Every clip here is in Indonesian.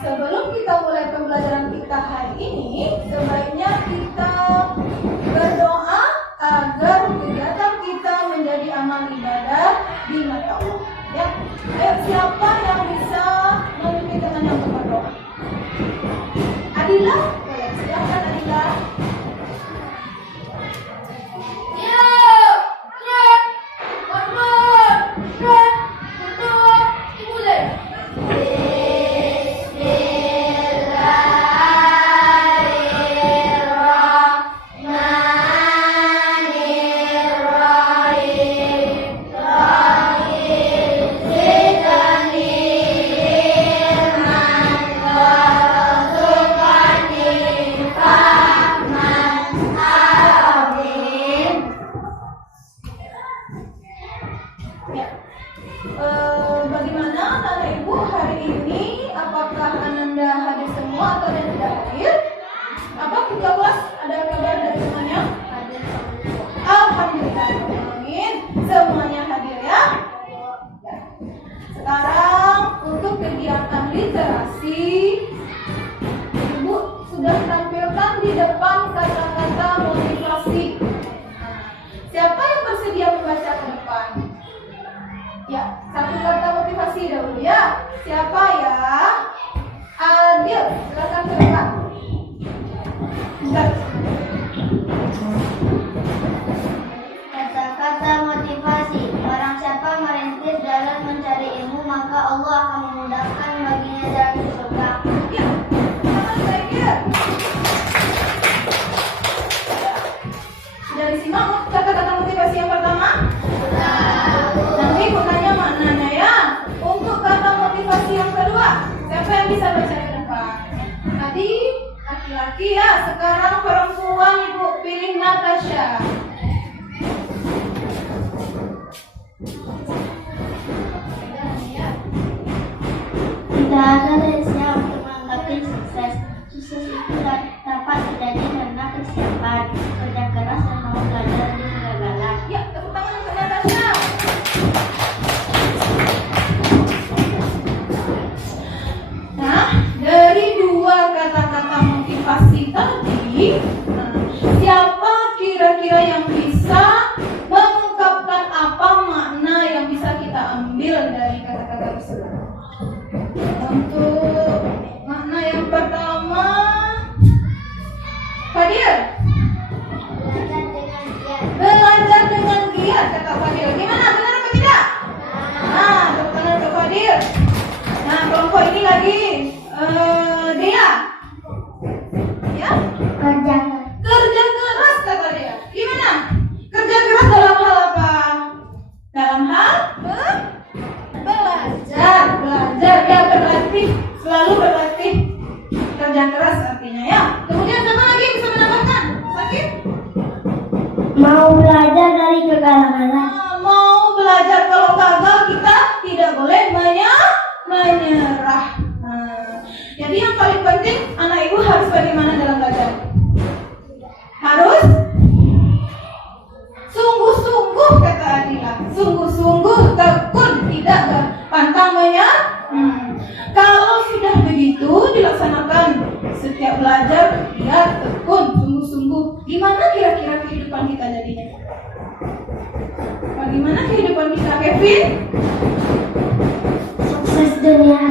Sebelum kita mulai pembelajaran kita hari ini, sebaiknya kita berdoa agar kegiatan kita menjadi amal ibadah di mata Allah. Ya, ayo siapa yang bisa memimpin dengan yang berdoa? Adila, boleh silakan Adila. Bagaimana Nana Ibu hari ini? Apakah Ananda hadir semua atau ada yang tidak hadir? Apa kita kelas ada kabar dari semuanya? Hadir. Alhamdulillah. Amin. Semuanya hadir ya. Sekarang untuk kegiatan literasi, Ibu sudah tampilkan di depan kata-kata motivasi. Siapa yang bersedia membaca ke depan? Ya, satu kata motivasi dahulu ya. Siapa ya? Adil, silakan ke depan. Kata-kata motivasi. Barang siapa merintis jalan mencari ilmu, maka Allah akan memudahkan baginya jalan ke surga. Ya, selamat saya. Sudah disimak kata-kata motivasi yang pertama? Nanti bukannya maknanya ya. Untuk kata motivasi yang kedua, siapa yang bisa baca ke depan? Tadi laki-laki ya, sekarang perempuan. Ibu pilih Natasha. Tidak ada rahasia untuk menggapai sukses. Sukses itu dapat terjadi karena kesiapan, kerja keras, dan mau belajar di kegagalan. Ya, tepuk tangan untuk Natasha. Nah, dari dua kata-kata motivasi tadi, siapa kira-kira yang bisa mengungkapkan apa makna yang bisa kita ambil dari kata-kata tersebut? Untuk makna yang pertama, Fadil. Belajar dengan giat, kata Fadil. Gimana? Benar apa tidak? Nah, tepuk tangan untuk Fadil. Nah, kelompok ini lagi Dia. Ya? Kerja keras, kata dia. Gimana? Kerja keras dalam hal apa? Dalam hal belajar. Ya, berlatih. Selalu berlatih. Kerja keras artinya ya. Kemudian sama lagi bisa menambahkan. Sakit? Mau belajar dari kegagalan. Mau belajar, kalau gagal kita tidak boleh menyerah. Jadi yang paling penting anak ibu harus bagaimana dalam belajar? Harus sungguh-sungguh, kata Adila. Sungguh-sungguh, tekun, tidak pantang menyerah. Kalau sudah begitu dilaksanakan setiap belajar, ya tekun, sungguh-sungguh. Gimana kira-kira kehidupan kita jadinya? Bagaimana kehidupan kita, Kevin? Sukses dunia.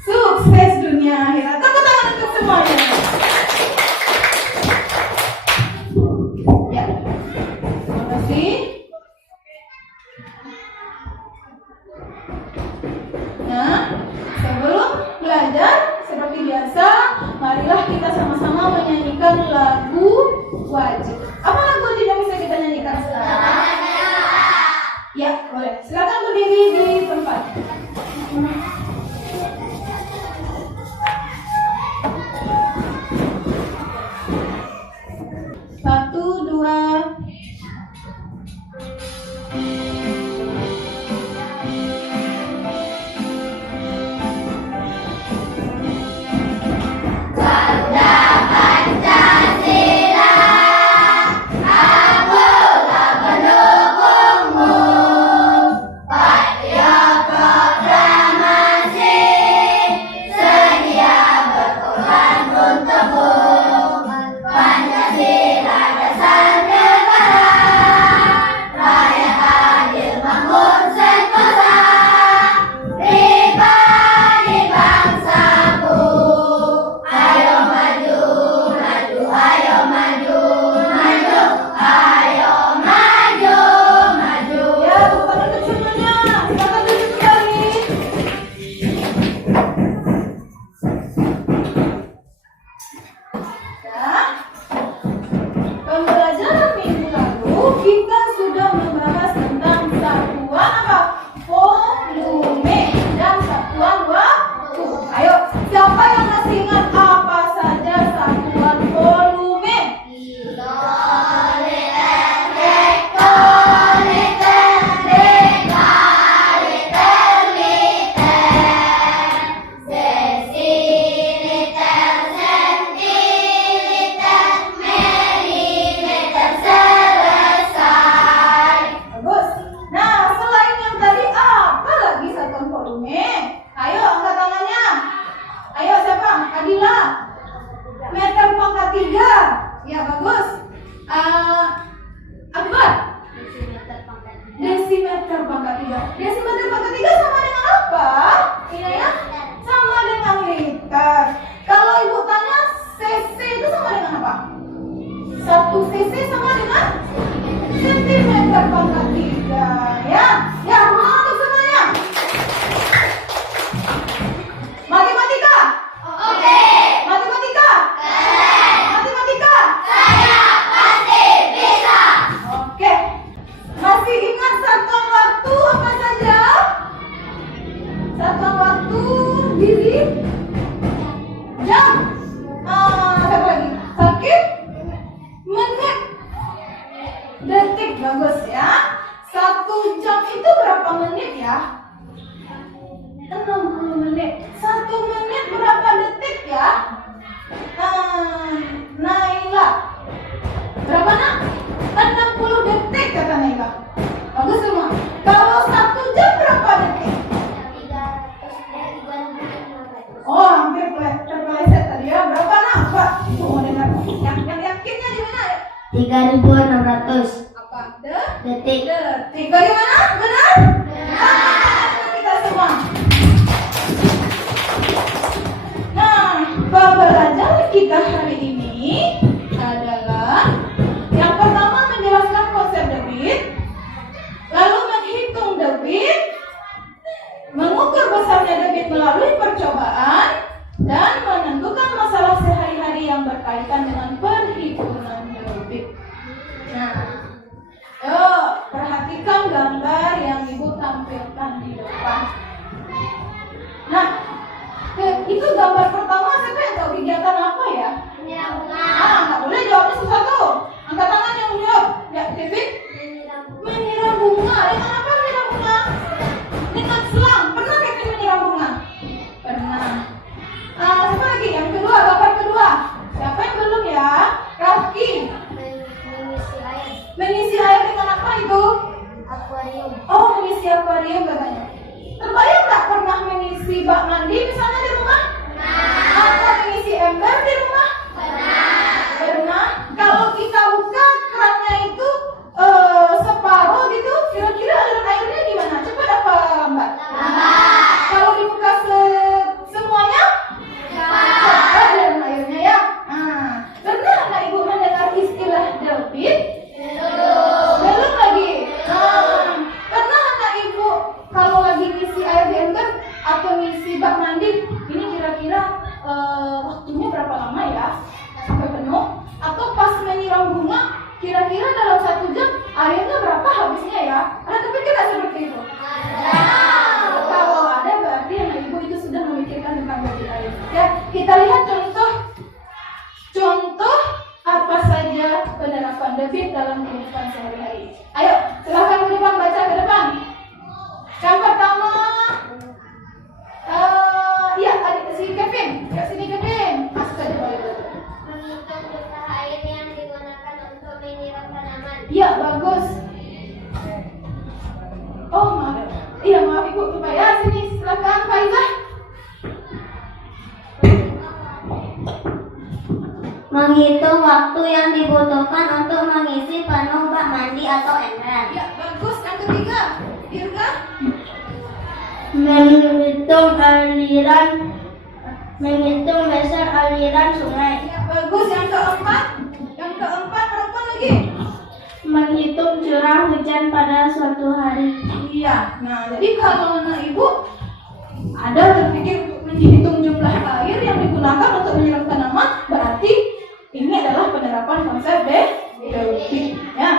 Sukses dunia akhirat. Tepuk tangan untuk semuanya. Ya, terima kasih. Nah, sebelum belajar seperti biasa, marilah kita sama-sama menyanyikan lagu wajib. Apa lagu wajib yang bisa kita nyanyikan sekarang? Ya, boleh. Silakan berdiri di tempat. Satu, dua. Pancasila jam. Satu lagi. Sakit? Menit. Detik, bagus ya. 1 jam itu berapa menit ya? 60 menit. 1 menit berapa detik ya? Naila. Berapa nak? 60 detik kata Naila. Bagus semua. Kalau 1 jam berapa detik? 300. Oh, hampir terpeleset tadi ya. Berapa nak? Pak, ibu mau dengar. Yang yakinnya di mana? 3.600 Apa? detik. Detik. Bagaimana? Benar? Kita semua. Nah, pembelajaran kita hari ini adalah yang pertama menjelaskan konsep debit, lalu menghitung debit, mengukur besarnya debit melalui percobaan, dan menentukan masalah sehari-hari yang berkaitan dengan perhitungan debit. Nah, yuk perhatikan gambar yang ibu tampilkan di depan. Nah, itu gambar pertama, siapa yang tahu kegiatan apa ya? Nggak boleh jawabnya satu-satu. Angkat tangan yang jawab. Ya, Kevin. Menyiram bunga. Dengan apa menyiram bunga? Dengan selang. Pernah Kevin menyiram bunga? Pernah. Siapa lagi? Yang kedua, gambar kedua. Siapa yang belum ya? Rafki. Mengisi air dengan apa itu? Akuarium. Oh, mengisi akuarium katanya. Terbayang nggak pernah mengisi bak mandi misalnya di rumah? Atau mengisi ember di rumah? Pernah. Kalau kita buka kerannya itu separuh gitu, kira-kira aliran airnya gimana? Cepat apa lambat? Kalau dibuka semuanya? Cepat aliran airnya ya. Pernah nggak ibu mendengar istilah debit? Belum lagi. Pernah nggak ibu kalau lagi ngisi air di ember atau ngisi bak mandi, ini kira-kira waktunya berapa lama ya sampai penuh? Atau pas menyiram bunga, kira-kira dalam 1 jam airnya berapa habisnya ya? Ada kepikiran seperti itu? Kalau ada berarti yang ibu itu sudah memikirkan tentang debit air. Ya, kita lihat contoh apa saja penerapan debit dalam kehidupan sehari-hari. Ayo, silahkan ke depan, baca ke depan. Yang pertama, iya, adik si Kevin, ya sini Kevin, masuk aja boleh. Menghitung jumlah air yang digunakan untuk menyiram tanaman. Iya, bagus. Oh, maaf. Iya, maaf ibu, lupa ya. Sini, silakan Faizah. Menghitung waktu yang dibutuhkan untuk mengisi penuh bak mandi atau ember. Iya, bagus. Yang ketiga, Dirga. Menghitung besar aliran sungai. Iya, bagus. Yang keempat apa lagi? Menghitung curah hujan pada suatu hari. Iya. Nah, jadi kalau anak ibu ada terpikir untuk menghitung jumlah air yang digunakan untuk menyiram tanaman, berarti ini adalah penerapan konsep debit. Ya.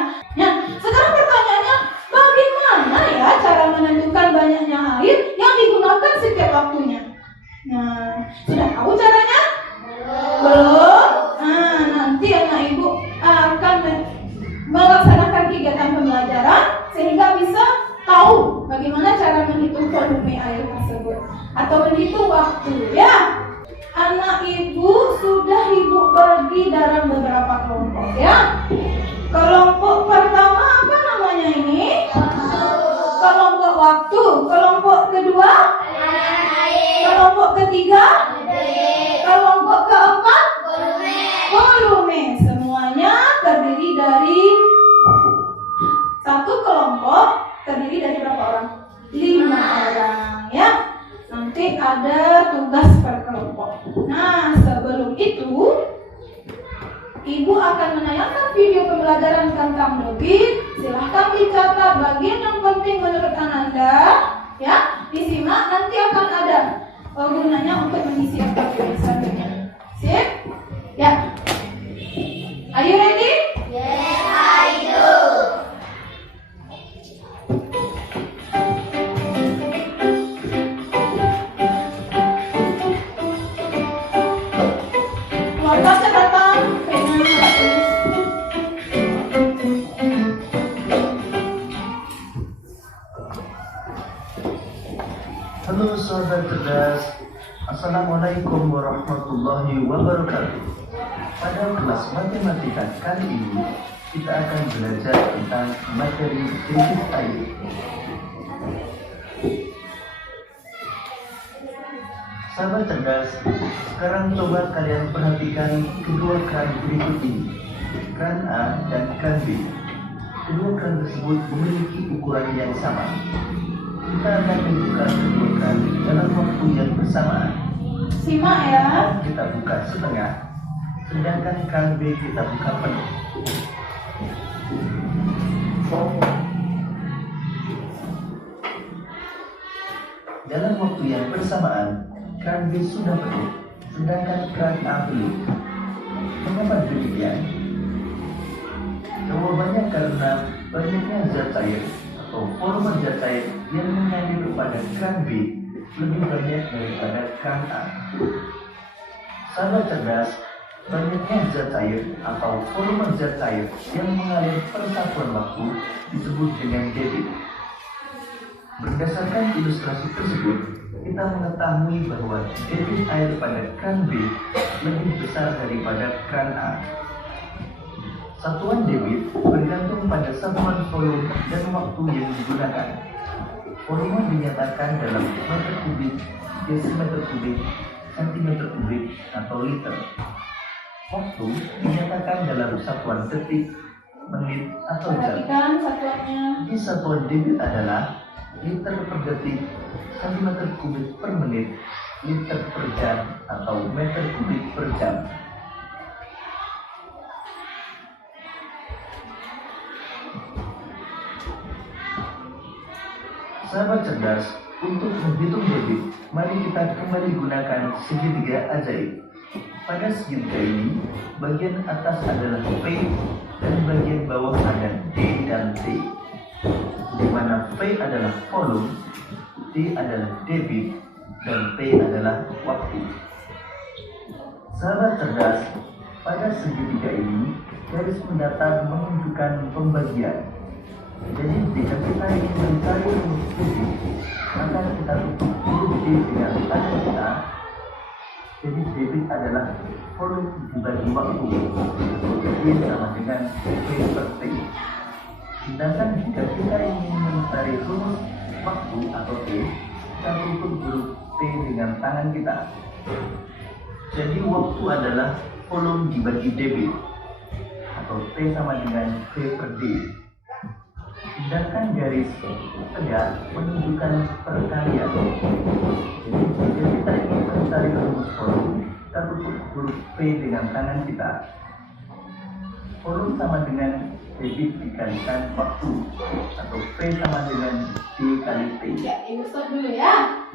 Sekarang pertanyaannya, bagaimana ya cara menentukan banyaknya air yang digunakan setiap waktunya? Nah, sudah tahu caranya? Belum? Nah, nanti anak ibu akan melaksanakan kegiatan pembelajaran sehingga bisa tahu bagaimana cara menghitung volume air tersebut atau menghitung waktu ya. Anak ibu sudah ibu bagi dalam beberapa kelompok ya. Kelompok pertama apa namanya ini? Kelompok waktu. Kelompok kedua? Kelompok ketiga? Kelompok keempat? Volume. Semuanya terdiri dari satu kelompok terdiri dari berapa orang? 5 orang ya. Nanti ada tugas per kelompok. Nah, sebelum itu ibu akan menayangkan video pembelajaran tentang debit. Silahkan dicatat bagian yang penting menurut Ananda ya. Disimak, nanti akan ada gunanya untuk mengisi aktivitas selanjutnya. Sip? Ya. Are you ready? Yes, I do. Tasnya datang, pengen surat tulis. Halo sahabat cerdas, Assalamualaikum warahmatullahi wabarakatuh. Pada kelas matematika kali ini, kita akan belajar tentang materi debit air. Sahabat cerdas, sekarang coba kalian perhatikan kedua keran berikut ini, keran A dan keran B. Kedua keran tersebut memiliki ukuran yang sama. Kita akan membuka kedua keran dalam waktu yang bersamaan. Simak ya. Kita buka setengah, sedangkan keran B kita buka penuh. Dalam waktu yang bersamaan, keran B sudah penuh, sedangkan keran A belum. Mengapa demikian? Jawabannya karena banyaknya zat cair atau volume zat cair yang mengalir pada keran B lebih banyak daripada keran A. Sahabat cerdas, banyaknya zat cair atau volume zat cair yang mengalir per satuan waktu disebut dengan debit. Berdasarkan ilustrasi tersebut, kita mengetahui bahwa debit air pada keran B lebih besar daripada keran A. Satuan debit bergantung pada satuan volume dan waktu yang digunakan. Volume dinyatakan dalam meter kubik, desimeter kubik, sentimeter kubik, atau liter. Waktu dinyatakan dalam satuan detik, menit, atau jam. Perhatikan satuannya. Jadi satuan debit adalah liter per detik, sentimeter kubik per menit, liter per jam, atau meter kubik per jam. Sahabat cerdas, untuk menghitung debit, mari kita kembali gunakan segitiga ajaib. Pada segitiga ini, bagian atas adalah P dan bagian bawah ada D dan T. Di mana P adalah volume, D adalah debit, dan T adalah waktu. Sahabat cerdas, pada segitiga ini, garis mendatar menunjukkan pembagian. Jadi jika kita ingin mencari rumus debit, maka kita tutup huruf D dengan tangan kita. Jadi debit adalah volume dibagi waktu, D sama dengan P per T. Sedangkan jika kita ingin mencari rumus waktu atau T, kita tutup huruf T dengan tangan kita. Jadi waktu adalah volume dibagi debit, atau T sama dengan P per D. Sedangkan garis tegak menunjukkan perkalian. Jadi jika kita ingin mencari rumus volume, kita tutup huruf P dengan tangan kita. Volume sama dengan debit dikalikan waktu, atau P sama dengan D kali T. Ya, ibu stop dulu ya.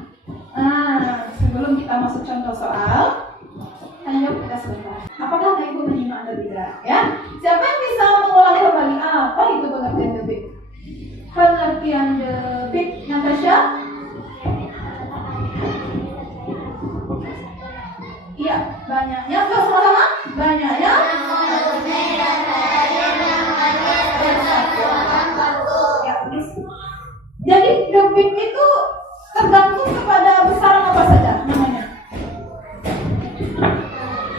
Sebelum kita masuk contoh soal, ayo kita sebentar. Apakah ibu menyimak atau tidak? Ya, siapa yang bisa mengulang kembali apa itu pengertian debit? Pengertian debit, Natasha? Iya, banyaknya. Kau sama-sama? Banyaknya. Ya, please. Jadi debit itu tergantung kepada besaran apa saja namanya.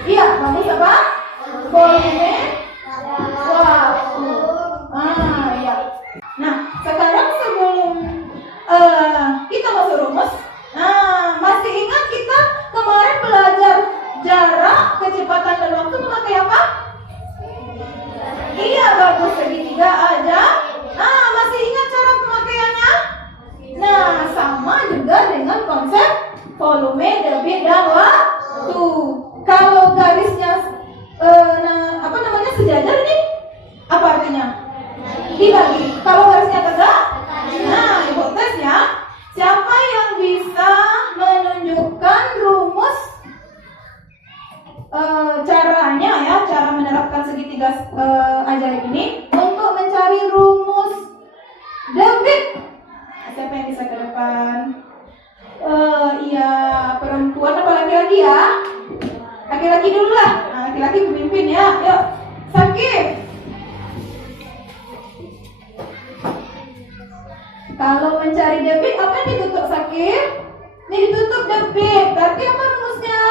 Iya, bagus apa? Volume, waktu. Iya. Nah, sekarang sebelum kita masuk rumus, masih ingat kita kemarin belajar jarak, kecepatan dan waktu memakai apa? Iya, bagus, segitiga aja. Masih ingat cara pemakaiannya? Nah, sama juga dengan konsep volume, debit, dan waktu. Kalau garisnya sejajar ini apa artinya? Dibagi. Kalau garisnya tegak, ibu tes ya. Siapa yang bisa menunjukkan rumus caranya ya, cara menerapkan segitiga ajaib ini untuk mencari rumus debit? Siapa yang bisa ke depan? Iya, perempuan apa laki-laki ya? Laki-laki dulu lah. laki-laki pemimpin ya. Yuk, Sakif. Kalau mencari debit, apa yang ditutup Sakif? Ini ditutup debit. Berarti apa rumusnya?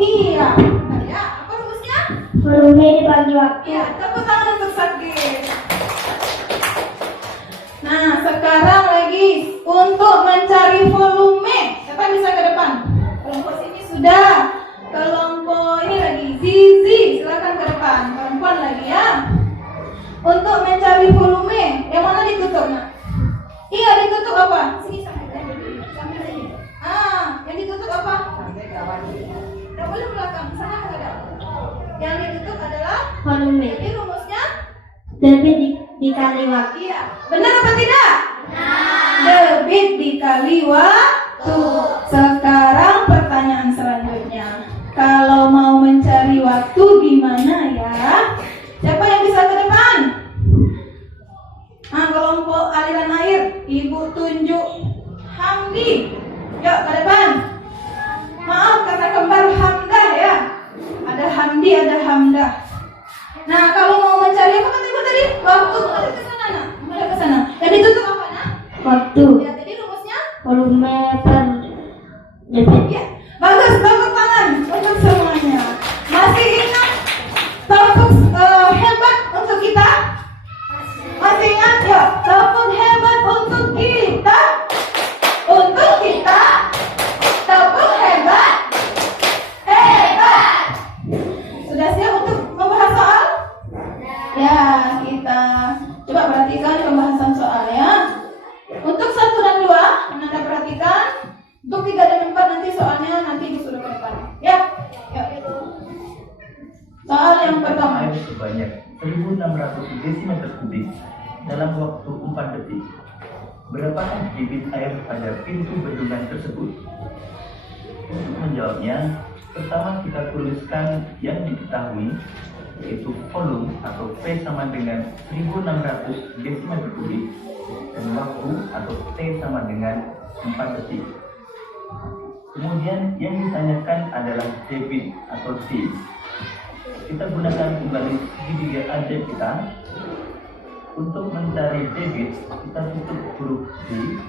Iya. Ya, apa rumusnya? Volume dibagi waktu. Iya, tepuk tangan untuk Sakif. Nah, sekarang lagi untuk mencari volume. Siapa yang bisa ke depan? Kelompok sini sudah. Kelompok ini lagi. Zizi, silakan ke depan. Perempuan lagi ya. Untuk mencari volume, yang mana ditutup nak? Iya, ditutup apa? Sini sampai lagi. Yang ditutup apa? Tidak boleh belakang, sana ada. Yang ditutup adalah Volume. jadi rumusnya Debit dikali waktu. iya. Benar apa tidak? Debit dikali waktu. Sekarang pertanyaan selanjutnya. Kalau mau mencari waktu gimana ya? Siapa yang bisa ke depan? Kelompok aliran air, Ibu tunjuk Hamdi. Yuk ke depan. Maaf, kata kembar Hamdah ya. Ada Hamdi, ada Hamdah. Nah, kalau mau mencari apa kata Ibu tadi? Waktu. Ada ke sana, nak. Ada ke sana. Yang ditutup apa, nak? Waktu. Ya, jadi rumusnya? Volume per debit. Ya. Bagus, tepuk tangan untuk semuanya. Masih ingat tepuk hebat untuk kita? Masih ingat? Ya, tepuk hebat untuk kita. Untuk kita. Tepuk hebat. Hebat. Sudah siap untuk membahas soal? Ya, kita coba perhatikan pembahasan soalnya. Untuk 1 dan 2, Anda perhatikan. Untuk 3 dan 4 nanti soalnya nanti disuruh ke depan. Ya, yuk. Soal yang pertama. Air sebanyak 1600 desimeter kubik dalam waktu 4 detik. Berapakah debit air pada pintu bendungan tersebut? Untuk menjawabnya, pertama kita tuliskan yang diketahui, yaitu volume atau P sama dengan 1600 desimeter kubik dan waktu atau T sama dengan 4 detik. Kemudian yang ditanyakan adalah debit atau D. Kita gunakan kembali segitiga ajaib kita. Untuk mencari debit, kita tutup huruf D.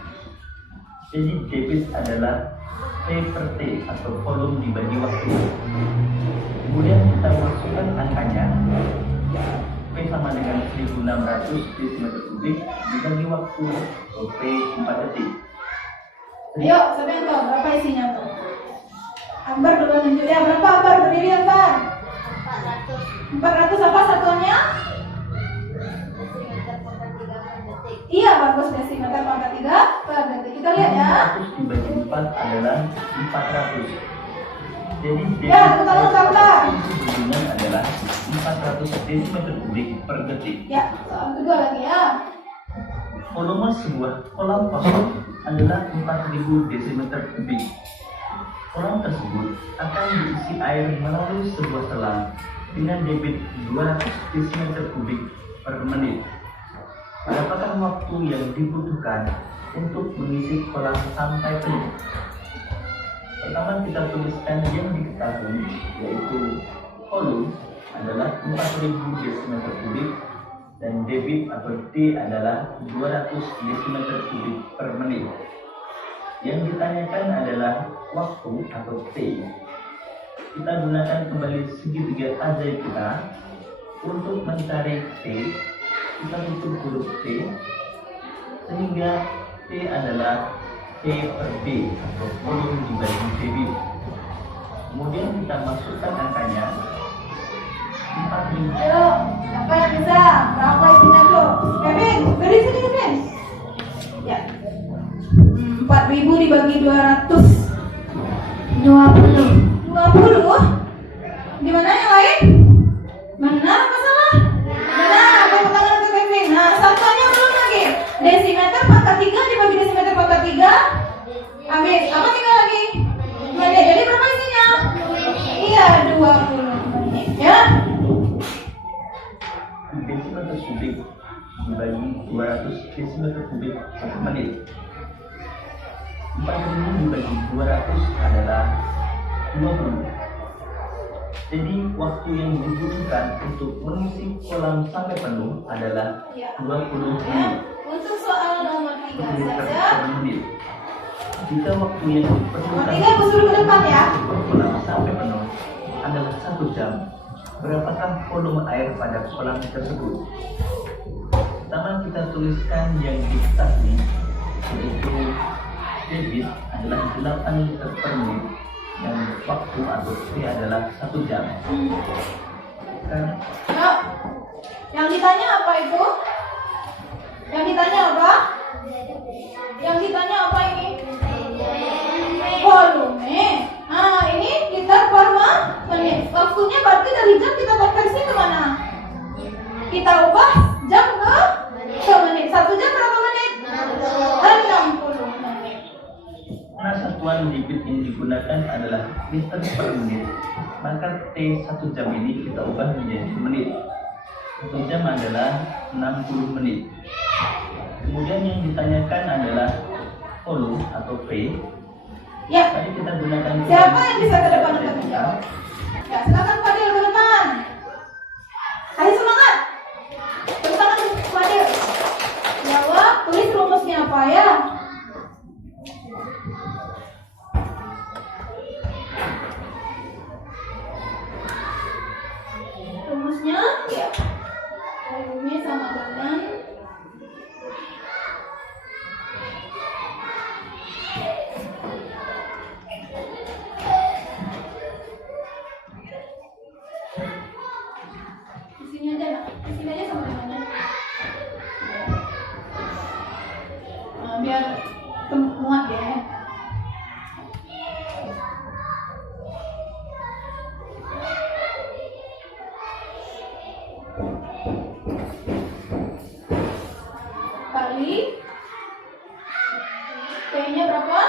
Jadi debit adalah P per T atau volume dibagi waktu. Kemudian kita masukkan angkanya. P sama dengan 1600 desimeter kubik dibagi waktu atau P 4 detik. Ayo, siapa yang tahu berapa isinya tuh? Akbar dulu nunjuk ya. Berapa Akbar? Berdiri Akbar. 400 apa satuannya? Iya, bagus, desimeter pangkat 3 per detik. Kita lihat ya. 400 dibagi 4 adalah 400. Jadi Ya, kita lihat Akbar. bendungan adalah 400 desimeter kubik per detik. Ya, soal kedua lagi ya. Volume sebuah kolam kosong adalah 4000 desimeter kubik. Kolam tersebut akan diisi air melalui sebuah selang dengan debit 200 desimeter kubik per menit. Berapakah waktu yang dibutuhkan untuk mengisi kolam sampai penuh? Pertama kita tuliskan yang diketahui, yaitu volume adalah 4000 desimeter kubik dan debit atau D adalah 200 desimeter kubik per menit. Yang ditanyakan adalah waktu atau T. Kita gunakan kembali segitiga ajaib kita. Untuk mencari T, kita tutup huruf T sehingga T adalah P per D atau volume dibagi debit. Kemudian kita masukkan angkanya 4000. Ayo, siapa yang bisa? Berapa isinya tuh? Kevin, beri sini Kevin. Ya. 4000 dibagi 200. 20. 20? Gimana yang lain? Benar apa salah? Benar, tepuk tangan untuk Kevin. Nah, satuannya belum lagi. Desimeter pangkat 3 dibagi desimeter pangkat 3. Habis, apa tinggal lagi? Menit. Jadi berapa isinya? Iya, 20 menit ya. Desimeter kubik dibagi 200 desimeter kubik per menit. 4000 dibagi 200 adalah 20. Jadi waktu yang dibutuhkan untuk mengisi kolam sampai penuh adalah Ya. 20 Ya. menit. Untuk soal nomor 3 Liter saja. per menit. Jika waktu yang Nomor diperlukan 3 aku suruh ke depan ya. untuk kolam sampai penuh adalah 1 jam, berapakah volume air pada kolam tersebut? Pertama kita tuliskan yang diketahui, yaitu debit adalah 8 liter per menit dan waktu atau T adalah 1 jam. Kan Ya. Yang ditanya apa itu? Yang ditanya apa? Yang ditanya apa ini? Volume. Nah, ini liter per menit. Waktunya berarti dari jam kita konversi kemana? Kita ubah jam ke menit. 1 jam berapa menit? 60 menit. karena satuan debit yang digunakan adalah liter per menit, maka T 1 jam ini kita ubah menjadi menit. 1 jam adalah 60 menit. Kemudian yang ditanyakan adalah volume atau P. Ya. Tadi kita gunakan Siapa yang bisa ke depan untuk menjawab? Ya, silakan Fadil ke depan. Ayo semangat. Tepuk tangan untuk Fadil. Jawab, tulis rumusnya apa ya? Rumusnya, ya. Volume sama dengan di sini aja, nak. Di sini aja sama dengannya. Nah, biar muat ya. Kali T-nya berapa?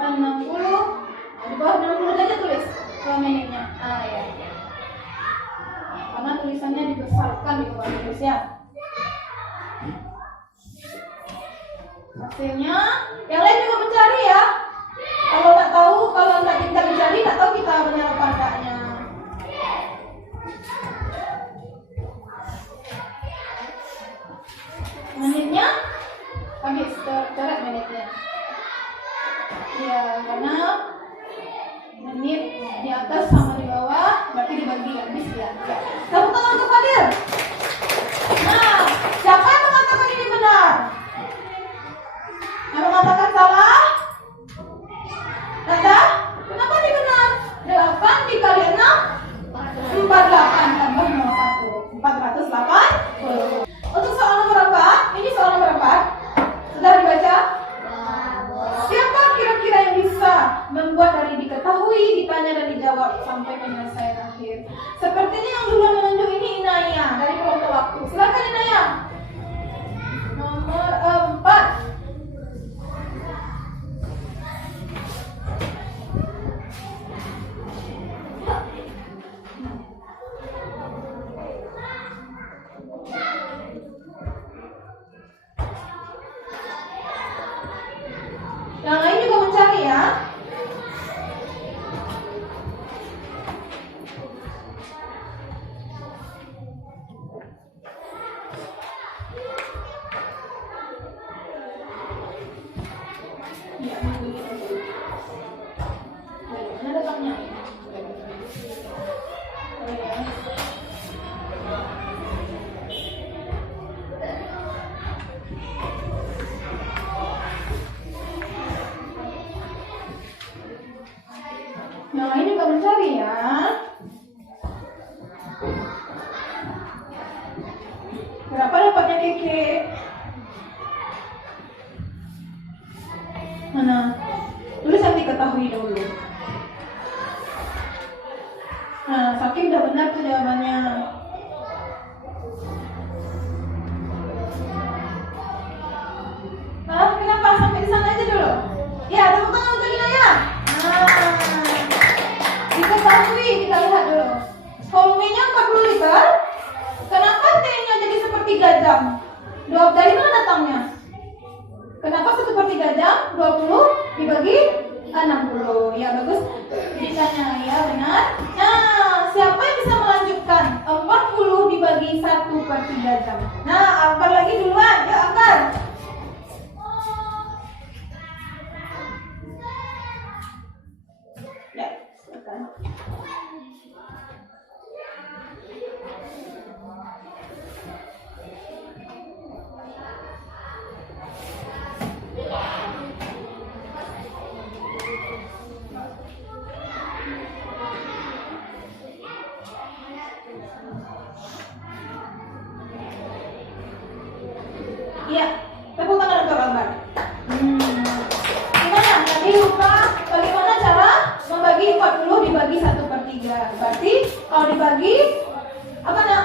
60. Di bawah 60 aja tulis per menitnya. Ah ya. Karena tulisannya dibesarkan di bawah tulis ya. Hasilnya, yang lain juga mencari ya. Kalau nggak tahu, kalau nggak kita mencari, nggak tahu kita benar apa enggaknya. Menitnya habis tercoret menitnya. Ya, karena menit di atas sama di bawah berarti dibagi habis ya. Tepuk tangan untuk Fadil. Nah, siapa yang mengatakan ini benar? Yang mengatakan salah? Tanda? Kenapa ini benar? 8 dikali 6 48 tambah 01 480. Untuk soal nomor 4, ini soal nomor 4. Sudah dibaca? Siapa kira-kira yang bisa membuat dari diketahui, ditanya dan dijawab sampai penyelesaian akhir? Sepertinya yang duluan menunjuk ini Inaya dari kelompok waktu. Silakan Inaya. Nomor 4. Yang lain juga mencari ya. Ya, mana datangnya? Oh ya. Yang lain juga mencari ya. Berapa dapatnya Keke? Mana? Tulis yang diketahui dulu. Nah, Saking udah benar tuh jawabannya. Nah, kenapa? Sampai di sana aja dulu. Ya, tepuk tangan untuk Inaya. Nah, diketahui, kita lihat dulu. Volumenya 40 liter. Kenapa T-nya jadi sepertiga jam? Dari mana datangnya? Kenapa 1/3 jam? 20 dibagi 60. Ya, bagus. Ditanya ya, benar. Nah, siapa yang bisa melanjutkan? 40 dibagi 1/3 jam. Nah, Akbar lagi duluan. Ya, Akbar. Ya, silakan. Iya, tepuk tangan untuk Akbar. Gimana? Tadi lupa bagaimana cara membagi 40 dibagi 1/3. Berarti kalau dibagi apa nak?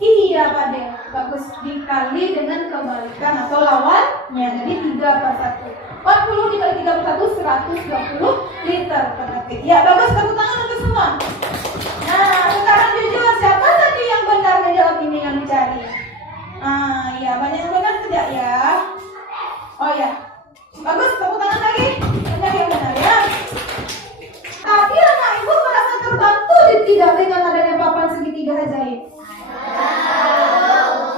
Iya Pak De, bagus, dikali dengan kebalikan atau lawannya. Jadi 3/1. 40 dikali 3/1 120 liter per detik. Ya, bagus, tepuk tangan untuk semua. Nah, sekarang jujur, siapa tadi yang benar menjawab ini yang dicari? Ya, banyak yang benar tidak ya? Oh ya, bagus, tepuk tangan lagi. Banyak yang benar ya. Tadi anak ibu merasa terbantu tidak dengan adanya papan segitiga ajaib?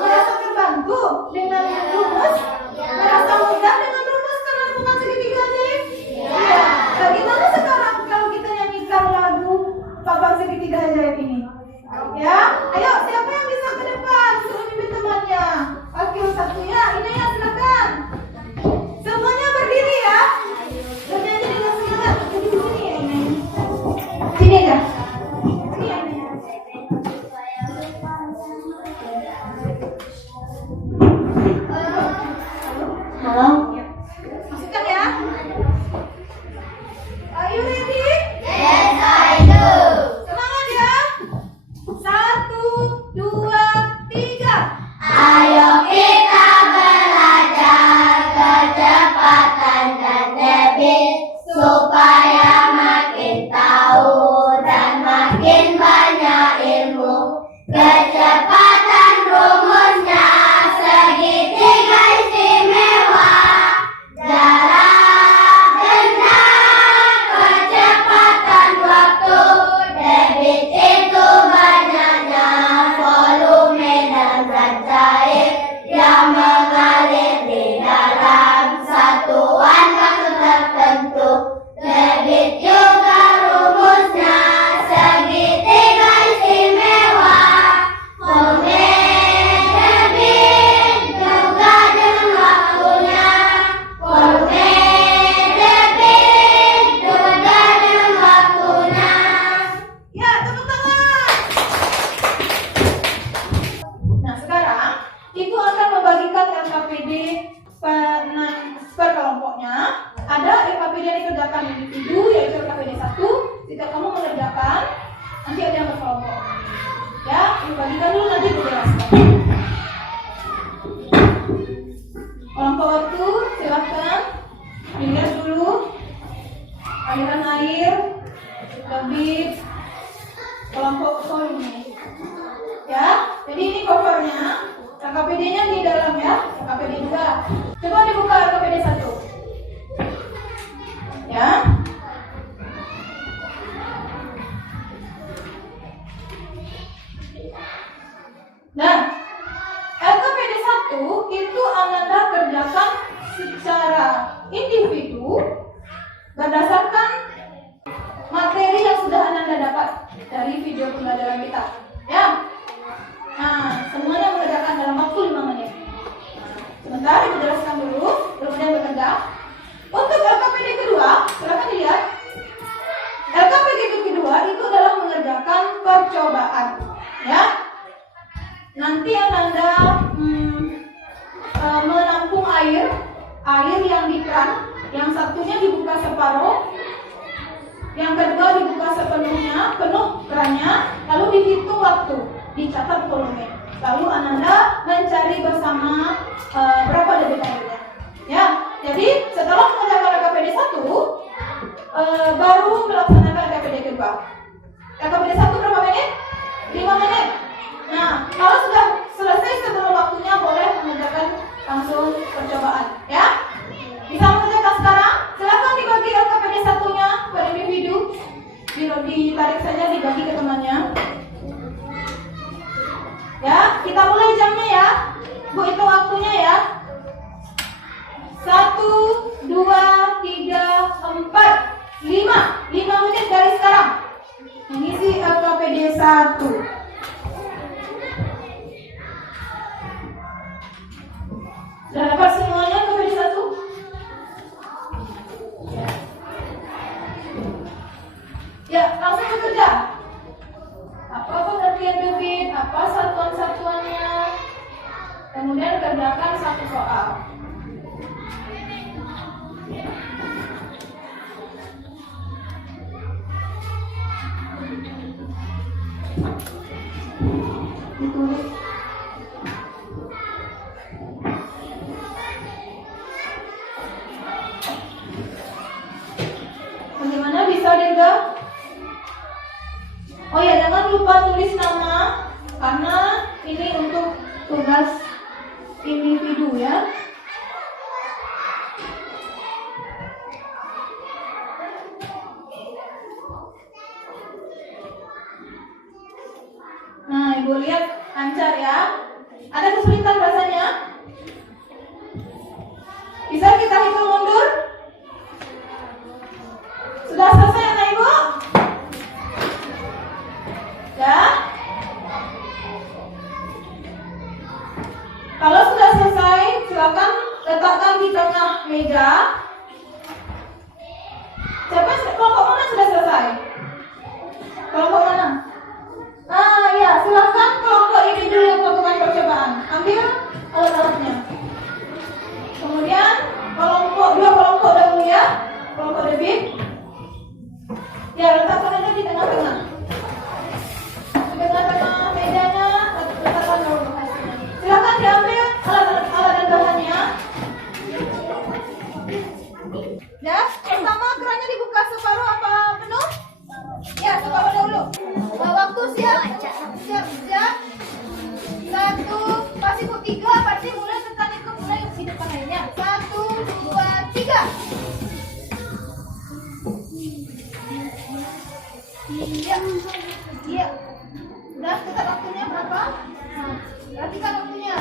Merasa terbantu dengan rumus? Merasa mudah dengan rumus karena papan segitiga ajaib? Iya. Bagaimana sekarang kalau kita nyanyikan lagu papan segitiga ajaib ini? Ya, ayo siapa yang bisa ke depan? Suruh pimpin temannya. Oke, satu ya, ini ya silakan. Semuanya berdiri ya. Bernyanyi dengan semangat. Jadi di sini ya ini. Sini aja. Sini ya ini. Halo. Masukkan ya. Are you ready? Yes, I do. Semangat ya. 1, 2, 3. Ayo kita belajar kecepatan dan debit supaya makin tahu dan makin banyak ilmu. Kecepatan rumusnya segitiga istimewa. Jarak dengan kecepatan waktu. Debit itu banyaknya volume dan zat cair yang mengalir di dalam satuan waktu tertentu. Debit juga rumusnya segitiga istimewa. Volume debit juga dengan waktunya. Volume debit juga dengan waktunya. Ya, tepuk tangan. Nah, sekarang Ibu akan membagikan LKPD per kelompoknya. Ada LKPD yang dikerjakan individu, yaitu LKPD 1. Jika kamu mengerjakan, nanti ada yang berkelompok. Ya, Ibu bagikan dulu, nanti Ibu jelaskan. Kelompok waktu, silahkan dilihat dulu. Aliran air, debit, kelompok volume. Ya, jadi ini covernya. LKPD-nya di dalam ya, LKPD 2. Coba dibuka LKPD 1. Ya. Nah, LKPD 1 itu Ananda kerjakan secara individu berdasarkan materi yang sudah Ananda dapat dari video pembelajaran kita. Ya. Nah, semuanya mengerjakan dalam waktu 5 menit. Sebentar, Ibu jelaskan dulu, belum ada yang bekerja. Untuk LKPD kedua, silakan dilihat. LKPD kedua itu adalah mengerjakan percobaan. Ya. Nanti Ananda menampung air yang di keran, yang satunya dibuka separuh, yang kedua dibuka sepenuhnya, penuh kerannya, lalu dihitung waktu, dicatat volume. Lalu Ananda mencari bersama berapa debit airnya. Ya, jadi setelah mengerjakan LKPD 1, baru melaksanakan LKPD kedua. LKPD 1 berapa menit? 5 menit. Nah, kalau sudah selesai sebelum waktunya, boleh mengerjakan langsung percobaan. Ya, bisa mengerjakan sekarang? Silakan Ditulis. Bagaimana bisa Dirga? Oh ya, jangan lupa tulis nama karena ini untuk tugas individu ya. Nah, Ibu lihat lancar ya. Ada kesulitan bahasanya? Bisa kita hitung mundur? Sudah selesai anak Ibu? Ya? Kalau sudah selesai, silakan letakkan di tengah meja. Siapa kelompok mana sudah selesai? Kelompok mana? Ah ya, silakan kelompok ini dulu yang melakukan percobaan. Ambil alat-alatnya. Kemudian dua kelompok dahulu ya. Kelompok debit. Ya, letakkan aja di tengah-tengah. Di tengah-tengah mejanya, letakkan dulu hasilnya. Silakan diambil alat dan bahannya. Ya, pertama kerannya dibuka separuh apa penuh? Ya, separuh dahulu. Waktu siap. Satu, pasti ikut tiga, berarti mulai tekan ikut mulai di depan lainnya. 1, 2, 3. Iya. Udah tekan waktunya berapa? Perhatikan waktunya.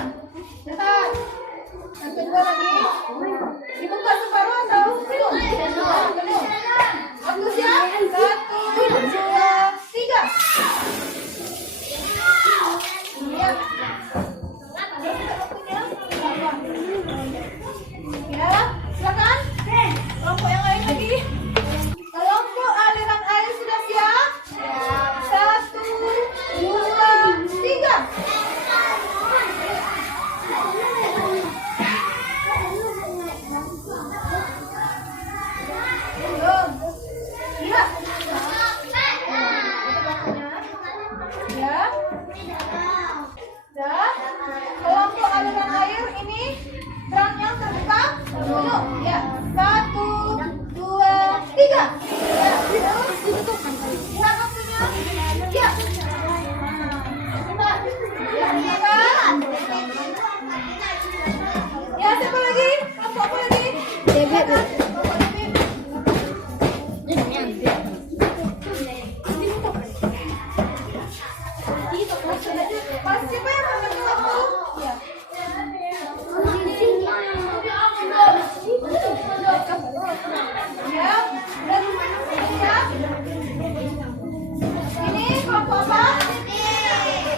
Tekan. Yang kedua lagi. Dibuka separuh atau penuh? Penuh. Waktu siap. 1, 2, 3. Ya. Ya, silakan. Kelompok yang lain lagi. Kelompok aliran air sudah siap? Siap. 1, 2, 3. Belum. Iya. Ya. Dan kelompok aliran air ini keran yang terbuka penuh. Ya, 1, 2, 3. Ya, terus ditutup. Lihat waktunya. Ya. Bentar. Ya, silakan. Ya, siapa lagi? Kelompok apa lagi? Debit. Kelompok debit. Pas siapa yang mengambil waktu? Ya. Ya, dan ini kelompok apa?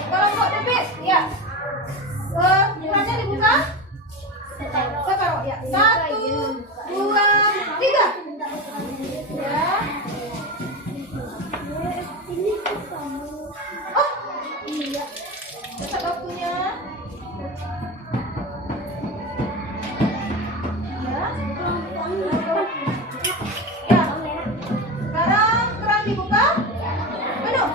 Kelompok debit. Ya. Kerannya dibuka? Separuh. Ya. 1, 2, 3. Ya. Oh, iya. Cepat waktunya. Ya. Ya. Sekarang keran dibuka. Penuh.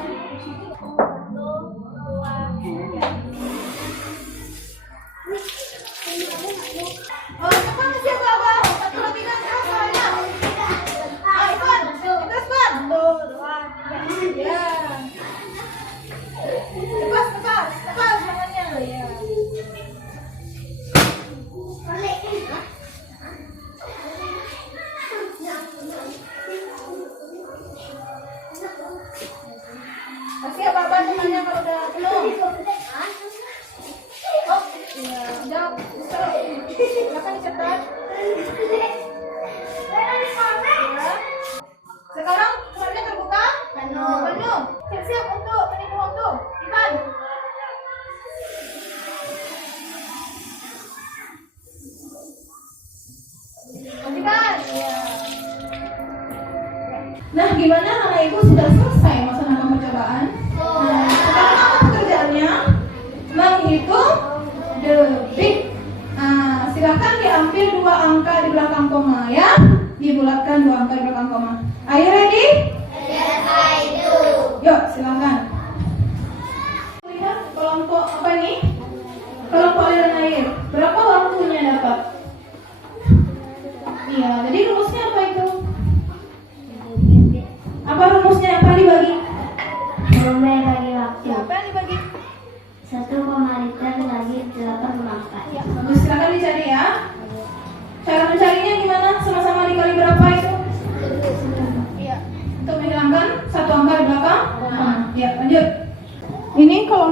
Oh, cepat siapa abang? 1, 2, 3, caranya. Ah, Ivan. Terus, Ivan. 1, 2, 3. Ya. Tepas tangannya. Ya. Kasih apa-apa temannya kalau udah belum. Oh, iya. Jawab. Silakan dicetak. Ya. Sekarang kerannya terbuka? Penuh. Siap-siap untuk menipu waktu. Ivan. Perhatikan. Ya. Nah, gimana anak ibu sudah selesai melaksanakan percobaan? Nah, sekarang apa pekerjaannya? Menghitung debit. Nah, silakan diambil 2 angka di belakang koma ya. Dibulatkan 2 angka di belakang koma. Are you ready? Yes, I do. Yuk, silakan.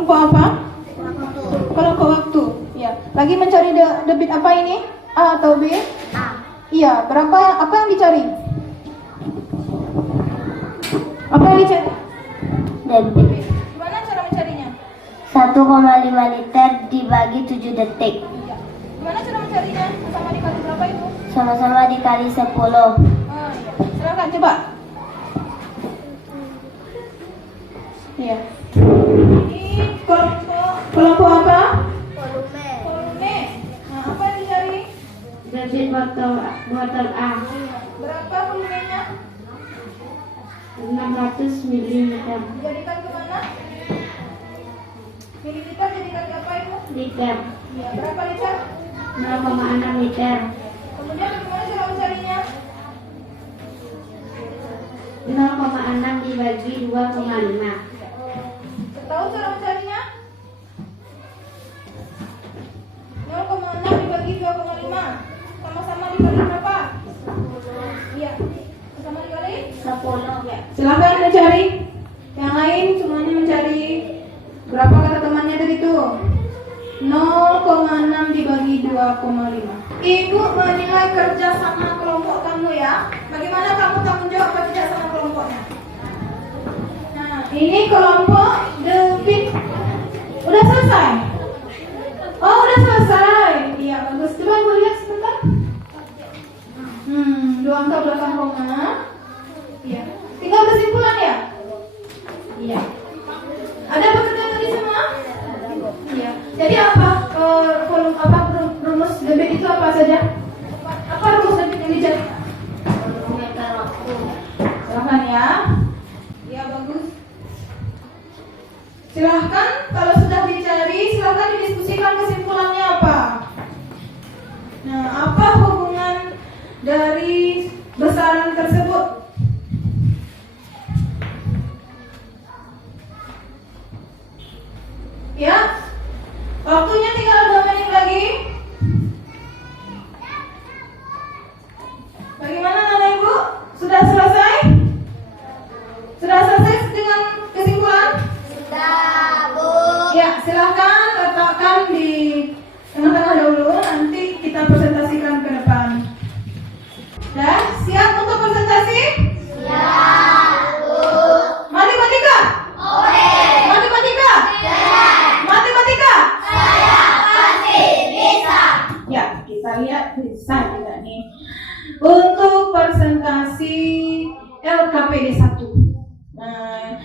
kelompok apa? Kelompok waktu. Ya. Lagi mencari debit apa ini? A atau B? A. Iya. Apa yang dicari? Apa yang dicari? Debit. Gimana cara mencarinya? 1,5 liter dibagi 7 detik. Iya. Gimana cara mencarinya? Sama dikali berapa itu? Sama-sama dikali 10. Oh, iya. Silakan coba. Iya. Ini kelompok apa? Volume. Nah, apa yang dicari? Debit botol A. Berapa volumenya? 600 ml. Jadikan ke mana? Mililiter jadikan ke apa itu? Liter. Iya. Berapa liter? 0,6 liter. Kemudian bagaimana cara mencarinya? 0,6 dibagi 2,5. Tahu cara mencarinya? 0,6 dibagi 2,5. Sama-sama dikali berapa? Iya. Sama dikali? 10. Ya. Silahkan mencari. Yang lain semuanya mencari. Berapa kata temannya tadi itu? 0,6 dibagi 2,5. Ibu menilai kerja sama kelompok kamu ya. Bagaimana kamu tanggung jawab apa tidak sama kelompoknya? Nah, ini kelompok debit. Udah selesai? Oh, udah selesai. Iya, bagus. Coba ibu lihat sebentar. Dua angka belakang koma. Iya. Tinggal kesimpulan ya? Iya. Ada pekerjaan tadi semua? Iya. Jadi apa rumus debit itu apa saja? Apa rumus debit yang dicari? Meter waktu. Silahkan ya. Iya, bagus. Silahkan kalau sudah dicari, silahkan didiskusikan kesimpulannya apa. Nah, apa hubungan dari besaran tersebut? Ya, waktunya tinggal 2 menit lagi. Bagaimana Nana Ibu? Sudah selesai? Sudah selesai dengan kesimpulan? Ya, silahkan letakkan di tengah-tengah dulu, nanti kita presentasikan ke depan. Dan siap untuk presentasi? Siap, Bu. Matematika? Matematika? Matematika? Ya, kita lihat bisa tidak nih. Untuk presentasi LKPD 1. Nah,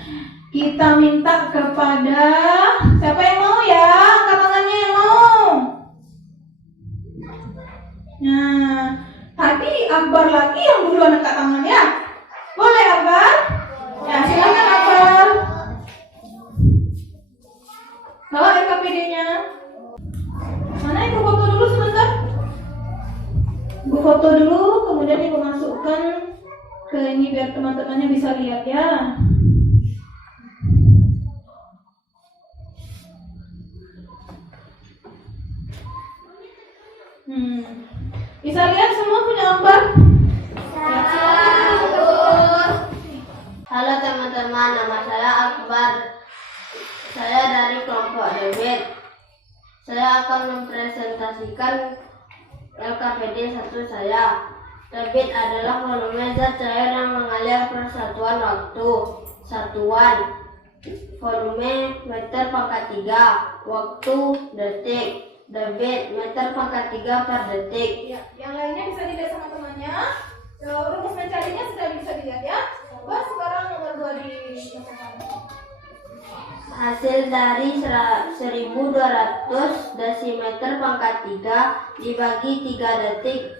kita minta kepada siapa yang mau ya? Angkat tangannya yang mau. Nah, tadi Akbar lagi yang duluan angkat tangan ya. Boleh Akbar? Ya, silakan Akbar. Bawa LKPD-nya. Mana ibu foto dulu sebentar? Ibu foto dulu, kemudian ibu masukkan ke ini biar teman-temannya bisa lihat ya. Bisa lihat semua punya Akbar? Halo teman-teman, nama saya Akbar. Saya dari kelompok debit. Saya akan mempresentasikan LKPD 1 saya. Debit adalah volume zat cair yang mengalir persatuan waktu. Satuan volume meter pangkat 3, waktu detik. Debit meter pangkat 3 per detik. Ya, yang lainnya bisa dilihat sama temannya. Rumus mencarinya sudah bisa dilihat ya. Coba sekarang nomor 2 di Hasil dari 1200 desimeter pangkat 3 dibagi 3 detik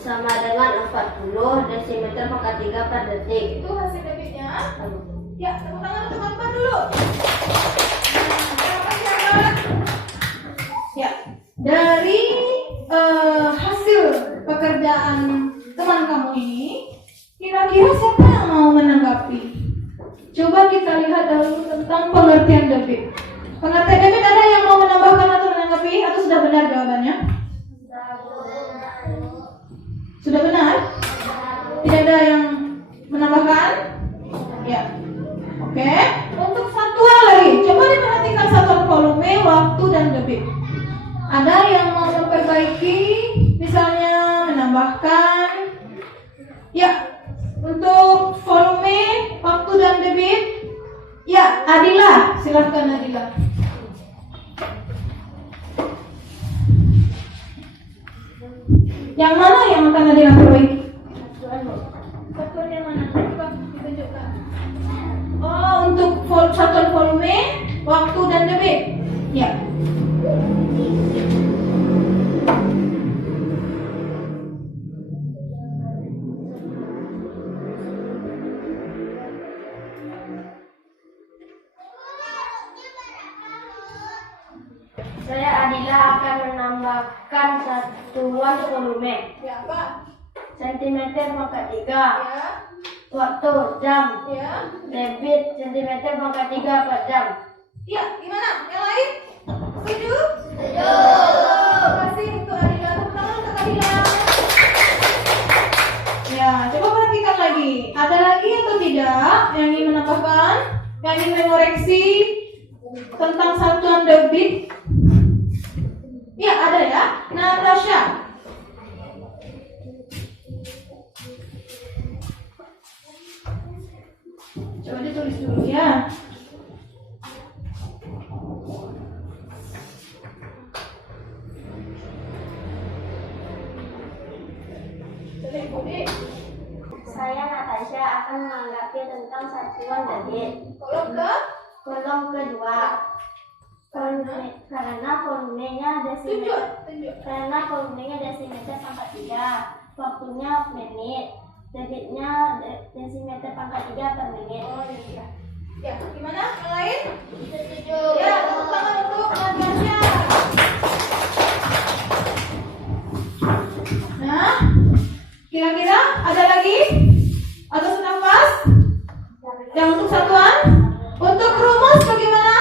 sama dengan 40 desimeter pangkat 3 per detik. itu hasil debitnya. Ya, tepuk tangan untuk Akbar dulu. Ya, dari hasil pekerjaan teman kamu ini, kira-kira siapa yang mau menanggapi? Coba kita lihat dahulu tentang pengertian debit. Pengertian debit ada yang mau menambahkan atau menanggapi atau sudah benar jawabannya? Sudah benar? Tidak ada yang menambahkan? Ya. Oke. Untuk satuan volume, waktu, dan debit. Ada yang mau memperbaiki, misalnya menambahkan. Ya, untuk volume, waktu, dan debit. Ya, Adila, silahkan Adila. Yang mana yang akan Adila perbaiki? Satuan yang mana? Coba ditunjukkan. Oh, untuk satuan volume, waktu, dan debit. Ya. Saya Adila akan menambahkan satuan volume. Ya, apa? Sentimeter pangkat 3. Ya. Waktu jam. Ya. Debit sentimeter pangkat 3 per jam. Iya, gimana? Yang lain? Setuju? Setuju. Terima kasih untuk Adila. Tepuk tangan untuk Adila. Ya, coba perhatikan lagi. Ada lagi atau tidak yang ingin menambahkan? Yang ingin mengoreksi tentang satuan debit? Iya, ada ya. Natasha. Coba ditulis dulu ya. Saya Natasha akan menanggapi tentang satuan debit. Kolom kedua. Karena volumenya desimeter pangkat 3, waktunya menit, debitnya desimeter pangkat 3 per menit. Oh iya. Ya, gimana? Yang lain? Setuju. Ya, tepuk tangan untuk Natasha. Nah, kira-kira ada lagi? Atau sudah pas? Yang untuk satuan? Untuk rumus bagaimana?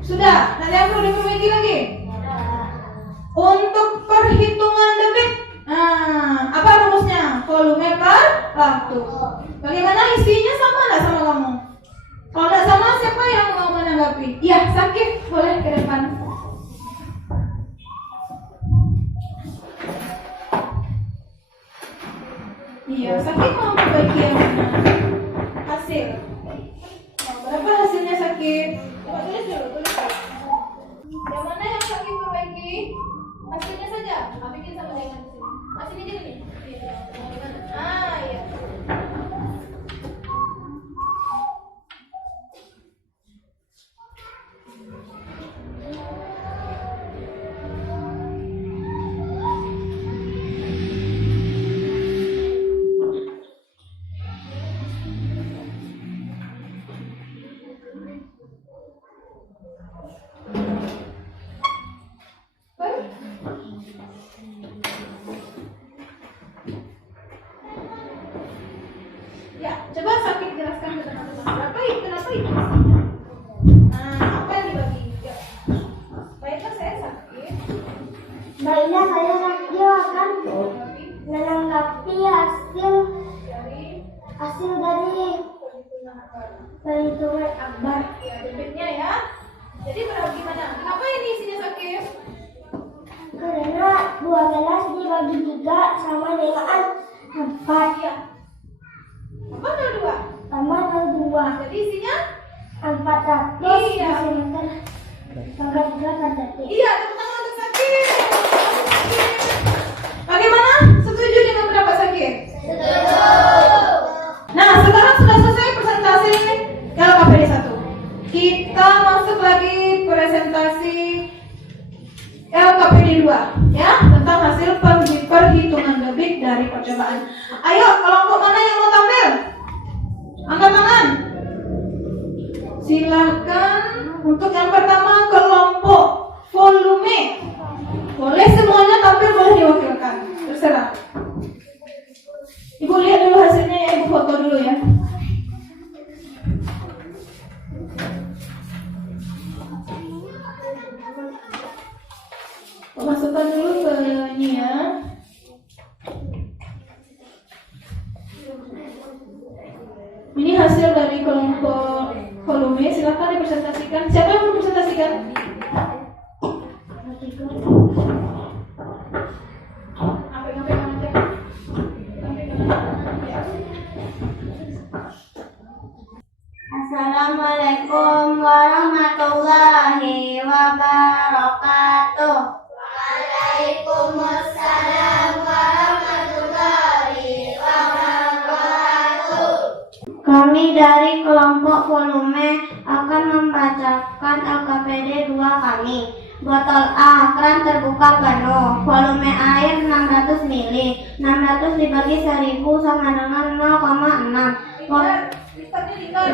Sudah, nanti aku udah perbaiki lagi. Untuk perhitungan debit, apa rumusnya? Volume per waktu. Bagaimana isinya, sama nggak sama kamu? Kalau nggak sama, siapa yang mau menanggapi? Iya, Sakit, boleh ke depan. Iya, Sakit mau memperbaiki yang mana? Hasil. Berapa hasilnya Sakit? Coba tulis dulu, tulis. Yang mana yang Sakit perbaiki? Hasilnya saja. Bikin sama dengan sini. Hasilnya jadi nih. Iya. Ya, coba Sakit jelaskan ke teman-teman. Kenapa itu isinya? Apa yang dibagi? Ya. Baiklah, saya Sakit. Baiklah, saya Sakio akan menanggapi hasil dari perhitungan akbar. Ya, debitnya ya. Jadi berapa gimana? Kenapa ini isinya Sakit? Karena 12 dibagi 3 sama dengan 4. Ya. Apa 02? Sama 02. Jadi isinya? 400 Iya. desimeter pangkat 3 per detik. Iya, tepuk tangan untuk Sakit. Bagaimana? Setuju dengan pendapat Sakit? Setuju. Nah, sekarang sudah selesai presentasi LKPD 1. Kita masuk lagi presentasi LKPD 2 ya, tentang hasil perhitungan debit dari percobaan. Ayo, kelompok mana yang mau tampil? Angkat tangan. Silahkan. Untuk yang pertama, kelompok volume. Boleh semuanya tampil, boleh diwakilkan. Terserah. Ibu lihat dulu hasilnya ya, ibu foto dulu ya. Masukkan dulu ke ini ya. Ini hasil dari kelompok volume. Silakan dipresentasikan. Siapa yang mau presentasi? Assalamualaikum warahmatullahi wabarakatuh. Waalaikumsalam warahmatullahi wabarakatuh. Kami dari kelompok volume akan membacakan LKPD 2 kami. Botol A, keran terbuka penuh, volume air 600 ml, 600 dibagi 1000 sama dengan 0,6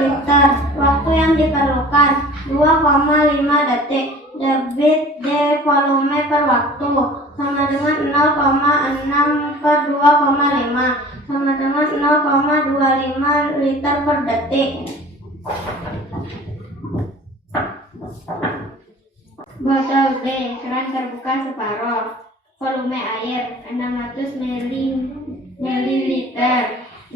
liter. Waktu yang diperlukan 2,5 detik. Debit D volume per waktu sama dengan 0,6 per 2,5 sama dengan 0,25 liter per detik. Botol B, keran terbuka separuh, volume air 600 ml,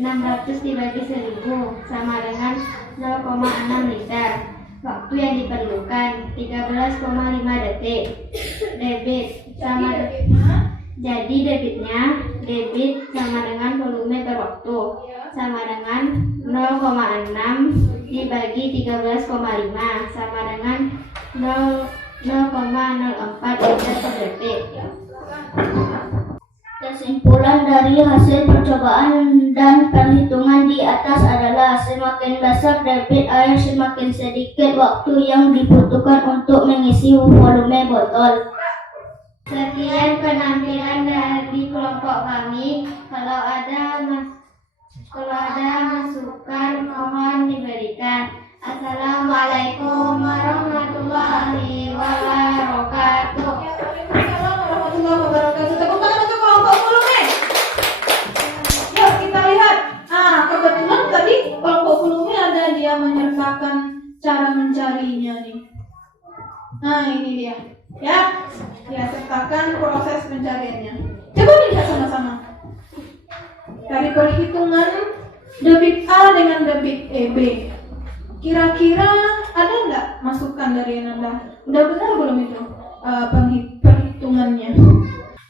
600 dibagi 1000 sama dengan 0,6 liter. Waktu yang diperlukan 13,5 detik. Debit sama jadi debit sama dengan volume per waktu sama dengan 0,6 dibagi 13,5 sama dengan 0,04 liter per detik. Kesimpulan dari hasil percobaan dan perhitungan di atas adalah semakin besar debit air semakin sedikit waktu yang dibutuhkan untuk mengisi volume botol. Sekian penampilan dari kelompok kami. Kalau ada masukan mohon diberikan. Assalamualaikum warahmatullahi wabarakatuh. Waalaikumsalam warahmatullahi wabarakatuh. Tepuk tangan untuk kelompok volume. Yuk kita lihat. Kebetulan tadi kelompok volume ada dia menyertakan cara mencarinya nih. Nah ini dia. Ya, dia sertakan proses pencariannya. Coba lihat sama-sama. Dari perhitungan debit A dengan debit B. Kira-kira ada nggak masukan dari Nanda? Udah benar belum itu perhitungannya?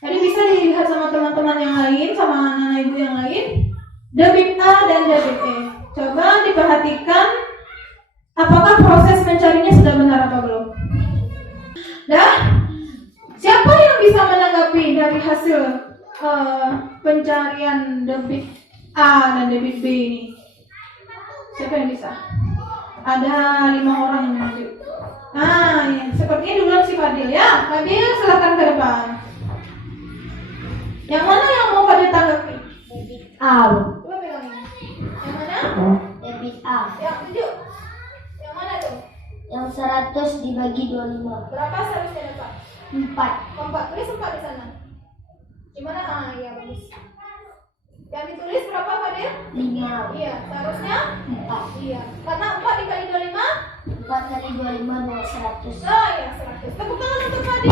Jadi bisa dilihat sama teman-teman yang lain, sama anak ibu yang lain. Debit A dan debit E. Coba diperhatikan apakah proses mencarinya sudah benar atau belum? Dah? Siapa yang bisa menanggapi dari hasil pencarian debit A dan debit B ini? Siapa yang bisa? Ada 5 orang yang maju. Nah, ya. Sepertinya duluan si Fadil ya. Fadil silakan ke depan. Yang mana yang mau Fadil tanggapi? Debit A. Coba pegang ini. Yang mana? Debit A. Yang tunjuk. Yang mana tuh? Yang 100 dibagi 25. Berapa seharusnya dapat? 4. Tulis 4 di sana. Gimana? Ya bagus. Yang ditulis berapa Fadil? 5. Iya, seharusnya 4. iya. Karena 4 dikali 25 4 kali 25 100. oh iya 100. Tepuk tangan untuk Fadil.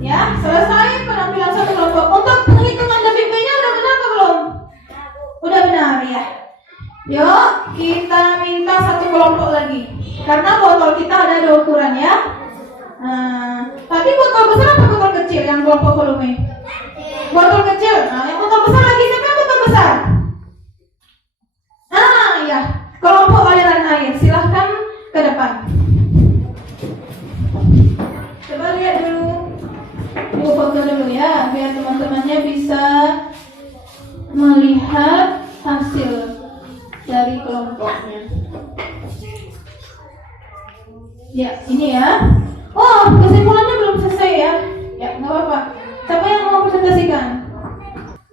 Ya, selesai penampilan satu kelompok. Untuk penghitungan debit B-nya udah benar atau belum? Udah benar ya. Yuk, kita minta satu kelompok lagi. Karena botol kita ada 2 ukuran ya. Nah, tadi botol besar atau botol kecil yang kelompok volume? Botol kecil. Nah, yang botol besar lagi siapa yang botol besar? Ya, kelompok aliran air. Silahkan ke depan. Coba lihat dulu. Foto dulu ya, biar teman-temannya bisa melihat hasil dari kelompoknya. Ya, ini ya. Oh, kesimpulannya belum selesai ya. Ya, nggak apa-apa. Siapa yang mau presentasikan?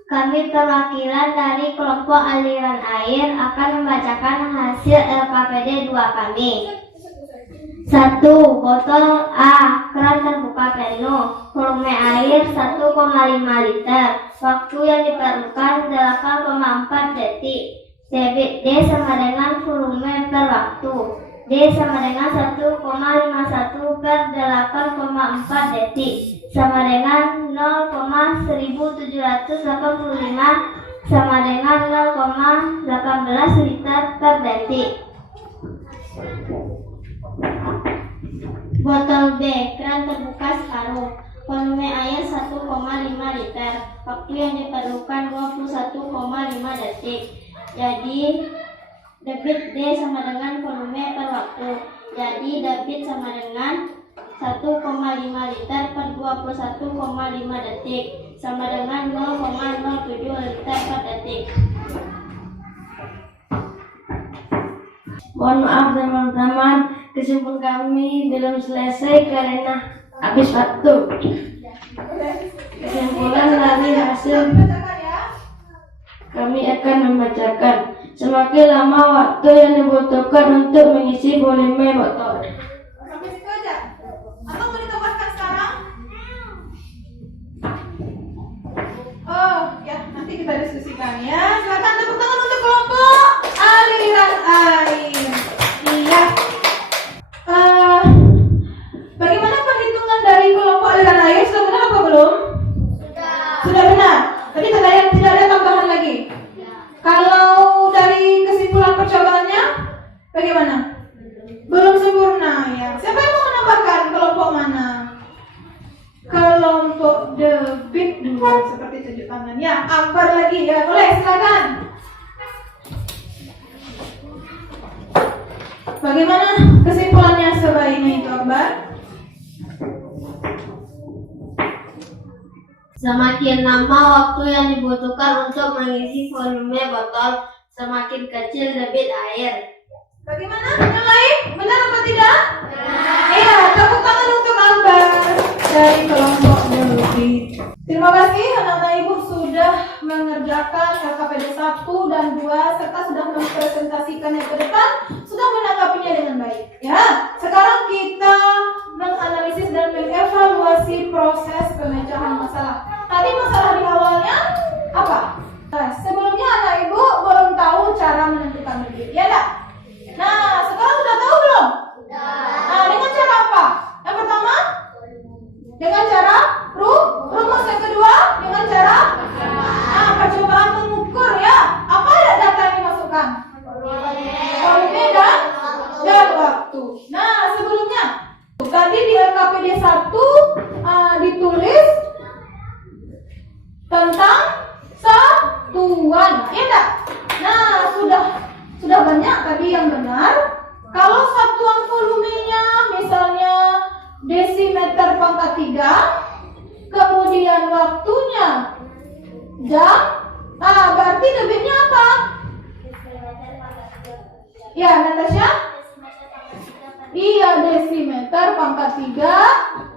Kami perwakilan dari kelompok aliran air akan membacakan hasil LKPD 2 kami. 1. Botol A, keran terbuka penuh, volume air 1,5 liter. Waktu yang diperlukan 8,4 detik. Debit D sama dengan volume per waktu. D sama dengan 1,51 per 8,4 detik sama dengan 0,1785 sama dengan 0,18 liter per detik. Botol B, keran terbuka separuh, volume air 1,5 liter. Waktu yang diperlukan 21,5 detik. Jadi debit D sama dengan volume per waktu. Jadi debit sama dengan 1,5 liter per 21,5 detik sama dengan 0,07 liter per detik. Mohon maaf teman-teman, kesimpulan kami belum selesai karena habis waktu. Kesimpulan dari hasil kami akan membacakan. Semakin lama waktu yang dibutuhkan untuk mengisi volume botol. Sampai situ aja. Atau mau ditambahkan sekarang? Oh, ya nanti kita diskusikan ya. Silakan tepuk tangan untuk kelompok aliran air. Iya. Bagaimana perhitungan dari kelompok aliran air? Sudah benar apa belum? Sudah benar. Tadi tidak ada tambahan lagi. Kalau dari kesimpulan percobaannya, bagaimana? Belum sempurna ya. Siapa yang mau menambahkan kelompok mana? Kelompok debit dulu seperti tunjuk tangan. Ya, Akbar lagi ya. Boleh, silakan. Bagaimana kesimpulannya sebaiknya itu, Akbar? Semakin lama waktu yang dibutuhkan untuk mengisi volume botol, semakin kecil debit air. Bagaimana? Yang lain? Benar apa tidak? Iya, tepuk tangan untuk Akbar dari kelompok debit. Terima kasih anak-anak ibu sudah mengerjakan LKPD 1 dan 2 serta sudah mempresentasikannya ke depan, sudah menanggapinya dengan baik. Ya, sekarang kita menganalisis dan mengevaluasi proses pemecahan masalah. Tadi masalah di awalnya apa? Nah, sebelumnya anak ibu belum tahu cara menentukan debit, ya enggak? Nah, sekarang sudah tahu belum? Nah, dengan cara apa? Yang pertama, dengan cara rumus. Yang kedua, dengan cara percobaan mengukur ya. Apa data yang dimasukkan? Volume dan waktu. Nah, sebelumnya tadi di LKPD 1 ditulis tentang satuan, ya enggak? Nah, sudah banyak tadi yang benar. Kalau satuan volumenya misalnya desimeter pangkat 3, kemudian waktunya jam, berarti debitnya apa? Ya, Natasha? Iya, desimeter pangkat 3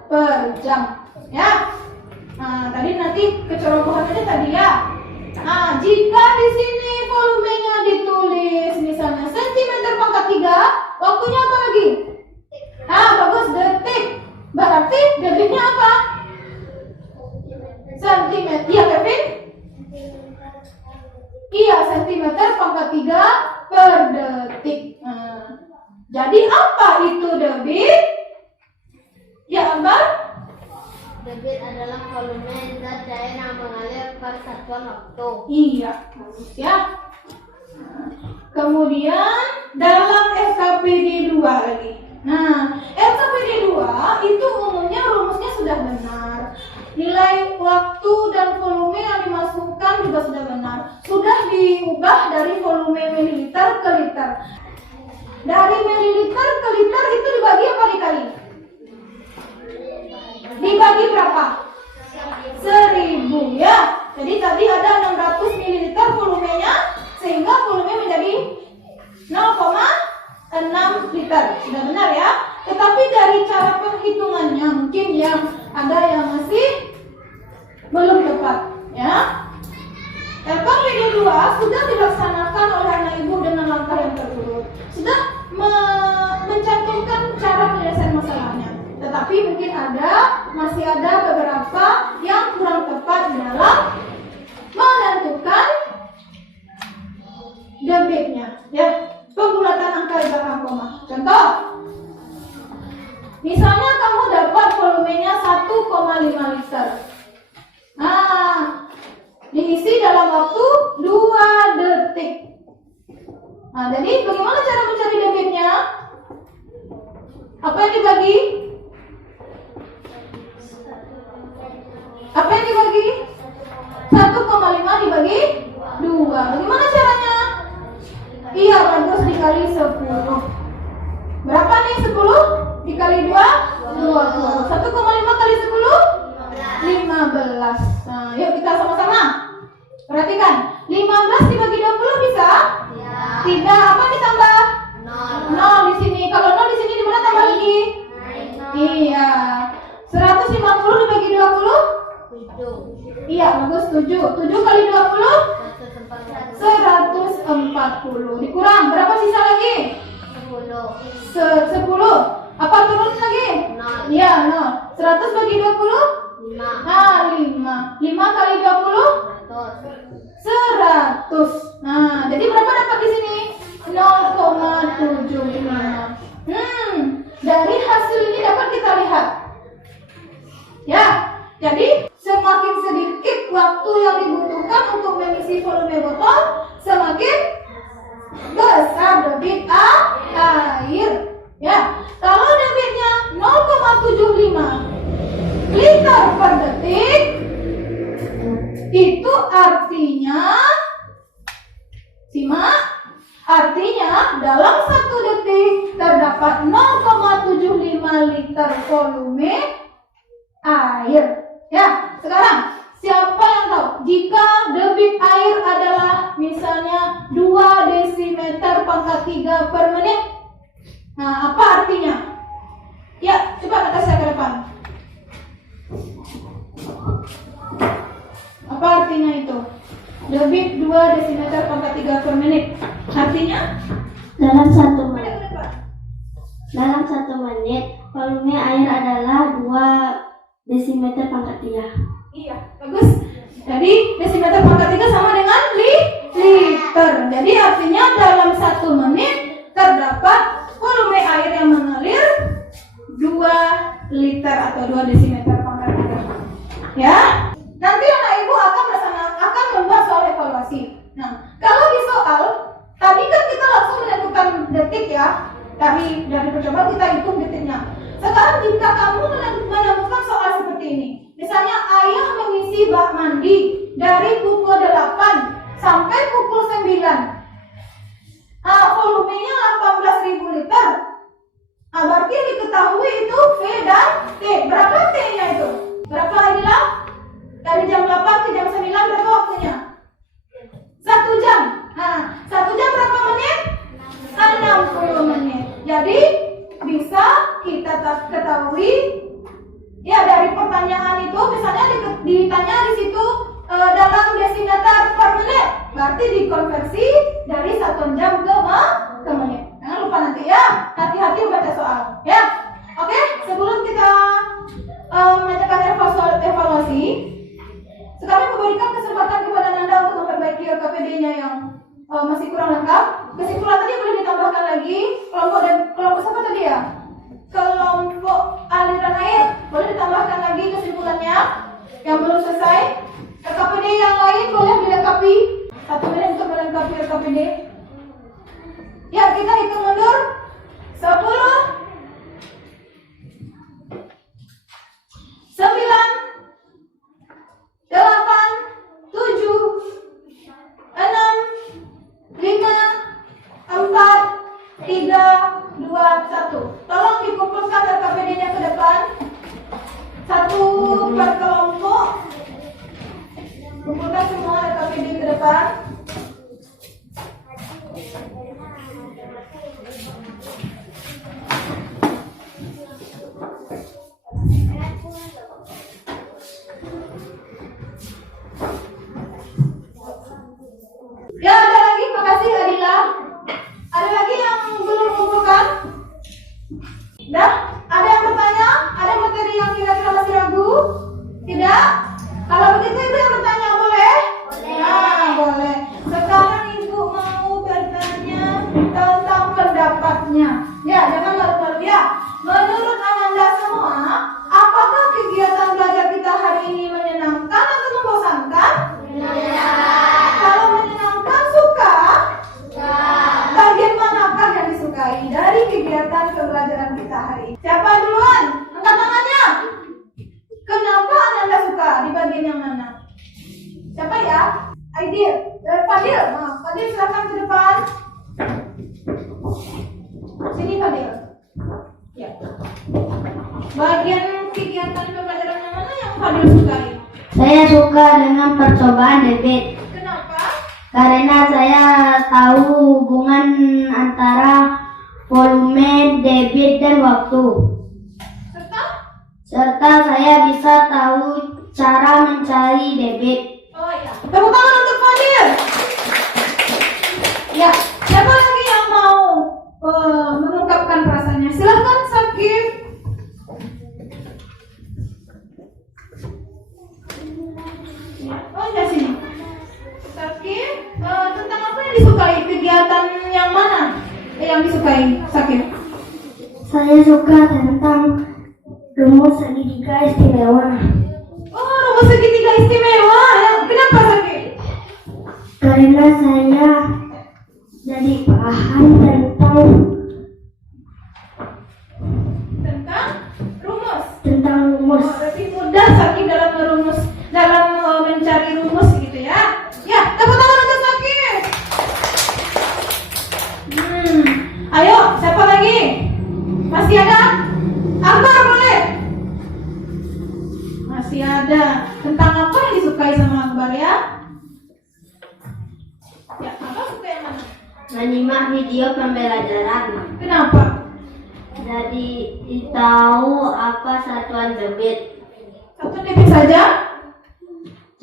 per jam. Ya. Nah, tadi nanti kecerobohannya tadi ya. Nah, jika di sini volumenya ditulis misalnya sentimeter pangkat 3, waktunya apa lagi? Bagus, detik. Berarti debitnya apa? Sentimeter. Iya, Kevin? Iya, sentimeter pangkat 3 per detik. Jadi apa itu debit? Ya, Ambar? Debit adalah volume zat cair yang mengalir per satuan waktu. Iya, bagus ya. Kemudian dalam LKPD 2 lagi. Nah, LKPD 2 itu umumnya rumusnya sudah benar. Nilai waktu dan volume yang dimasukkan juga sudah benar. Sudah diubah dari volume mililiter ke liter. Dari mililiter ke liter itu dibagi apa dikali? Dibagi berapa? 1000 ya. Jadi tadi ada 600 ml volumenya, sehingga volume menjadi 0,6 liter. Sudah benar ya? Tetapi dari cara penghitungannya mungkin yang ada yang masih belum tepat ya. LKPD 2 sudah dilaksanakan oleh anak ibu dengan langkah yang terurut. Sudah mencantumkan cara penyelesaian masalahnya. Tetapi mungkin masih ada beberapa yang kurang tepat dalam menentukan debitnya. Ya, pembulatan angka di belakang koma. Contoh, misalnya kamu dapat volumenya 1,5 liter. Nah, diisi dalam waktu 2 detik. Nah, jadi bagaimana cara mencari debitnya? Apa yang dibagi? Apa yang dibagi? 1,5 dibagi 2. Bagaimana caranya? dikali 10. Berapa nih 10 dikali 2? 20. 1,5 kali 10? 15. Nah, yuk kita sama-sama. Perhatikan. 15 dibagi 20 bisa? Tidak. Apa ditambah? 0 di sini. Kalau 0 di sini di mana tambah lagi? Iya. 150 dibagi 20? Iya, bagus. 7. 7 kali 20? 140. Dikurang. Berapa sisa lagi? 10. Apa turun lagi? Iya, 0. 100 bagi 20? 5. 5 kali 20? 100. Nah, jadi berapa dapat di sini? 0,75. Dari hasil ini dapat kita lihat. Ya, jadi semakin sedikit waktu yang dibutuhkan untuk mengisi volume botol, semakin besar debit air. Ya, kalau debitnya 0,75 liter per detik, itu artinya, simak, artinya dalam 1 detik terdapat 0,75 liter volume air. Ya, sekarang siapa yang tahu jika debit air adalah misalnya 2 desimeter pangkat 3 per menit? Nah, apa artinya? Ya, coba Natasha ke depan. Apa artinya itu? Debit 2 desimeter pangkat 3 per menit. Artinya? Dalam 1 Ke menit. depan. Dalam 1 menit, volume air adalah 2 desimeter pangkat 3. Iya, bagus. Jadi desimeter pangkat 3 sama dengan liter. Jadi artinya dalam 1 menit terdapat volume air yang mengalir 2 liter atau 2 desimeter pangkat 3. Ya, nanti anak ibu akan membuat soal evaluasi. Nah, kalau di soal tadi kan kita langsung menentukan detik ya. Dari percobaan kita hitung detiknya. Sekarang jika kamu menemukan soal seperti ini, misalnya ayah mengisi bak mandi dari pukul 8 sampai pukul 9. Nah, volumenya 18.000 liter. Nah, berarti diketahui itu V dan T. Berapa T-nya itu? Berapa inilah? Dari jam 8 ke jam 9 berapa waktunya? 1 jam. Nah, 1 jam berapa menit? 60 menit. Jadi bisa kita ketahui ya dari pertanyaan itu, misalnya ditanya di situ dalam desimeter per menit, berarti dikonversi dari 1 jam ke menit. Jangan lupa nanti ya, hati-hati baca soal ya. Oke, sebelum kita mengajarkan evaluasi, sekarang memberikan kesempatan kepada Nanda untuk memperbaiki LKPD-nya yang masih kurang lengkap. Kesimpulan tadi boleh ditambahkan lagi. Kelompok siapa tadi ya? Kelompok aliran air boleh ditambahkan lagi kesimpulannya yang belum selesai. LKPD yang lain boleh dilengkapi. 1 menit untuk melengkapi LKPD. Ya, kita hitung mundur. 10, 9, 8, 7, 6, 5, 4, 3, 2, 1. Tolong dikumpulkan LKPD-nya ke depan. 1 per kelompok. Kumpulkan semua LKPD ke depan. Ya, ada lagi, makasih Adila. Ada lagi yang belum kumpulkan? Dah? Ada yang bertanya? Ada materi yang kira-kira masih ragu? Tidak? Kalau begitu ibu yang bertanya boleh? Nah, boleh. Sekarang ibu mau bertanya tentang pendapatnya. Ya, jangan malu-malu ya. Menurut Ananda semua, apakah kegiatan belajar kita hari ini menyenangkan atau membosankan? Kalau menyenangkan, suka? Bagian manakah yang disukai dari kegiatan pembelajaran kita hari ini? Siapa duluan? Angkat tangannya. Kenapa Anda suka? Di bagian yang mana? Siapa ya? Aidil. Fadil. Nah, Fadil silakan ke depan. bagian kegiatan pembelajaran yang mana yang Fadil sukai? Saya suka dengan percobaan debit. Kenapa? Karena saya tahu hubungan antara volume, debit, dan waktu. Serta saya bisa tahu cara mencari debit. Oh iya. Tepuk tangan untuk Fadil. Ya, siapa lagi yang mau mengungkapkan perasaannya? Silakan Sakif. Ya, oh ya sini. Sakif, tentang apa yang disukai? Kegiatan yang mana yang disukai, Sakif? Saya suka tentang rumus segitiga istimewa. Oh, rumus segitiga istimewa. Kenapa, Sakif? Karena saya jadi paham tentang rumus. rumus. Oh, lebih mudah Sakif dalam mencari rumus gitu ya. Ya, tepuk tangan untuk Sakif. Ayo, siapa lagi? Masih ada? Akbar boleh? Masih ada. Tentang apa yang disukai sama Akbar ya? Ya, apa suka yang mana? Menyimak video pembelajaran. Kenapa? Jadi tahu apa satuan debit, Satu debit saja?